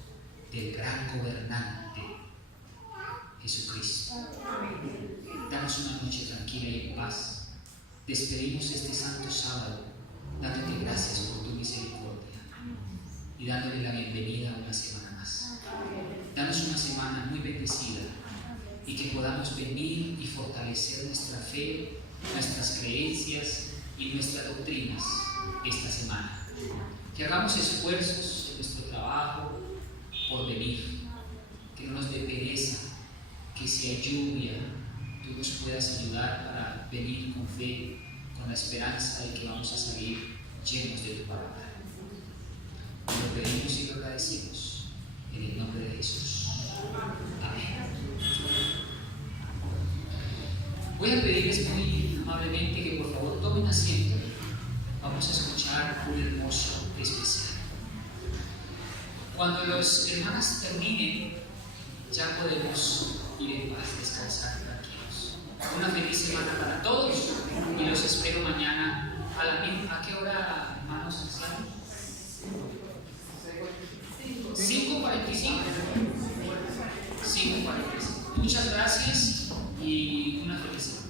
del gran gobernante Jesucristo. Danos una noche tranquila y en paz. Despedimos este santo sábado dándote gracias por tu misericordia y dándole la bienvenida a una semana más. Danos una semana muy bendecida y que podamos venir y fortalecer nuestra fe, nuestras creencias y nuestras doctrinas esta semana. Que hagamos esfuerzos en nuestro trabajo por venir, que no nos dé pereza, que si hay lluvia, tú nos puedas ayudar para venir con fe, con la esperanza de que vamos a salir llenos de tu palabra. Lo pedimos y lo agradecemos en el nombre de Jesús. Amén. Voy a pedirles muy amablemente que por favor tomen asiento. Vamos a escuchar un hermoso especial. Cuando los hermanas terminen, ya podemos ir en paz, descansar tranquilos. Una feliz semana para todos y los espero mañana a la misma. ¿A qué hora, hermanos? 5:45. 5:45. Muchas gracias y una feliz semana.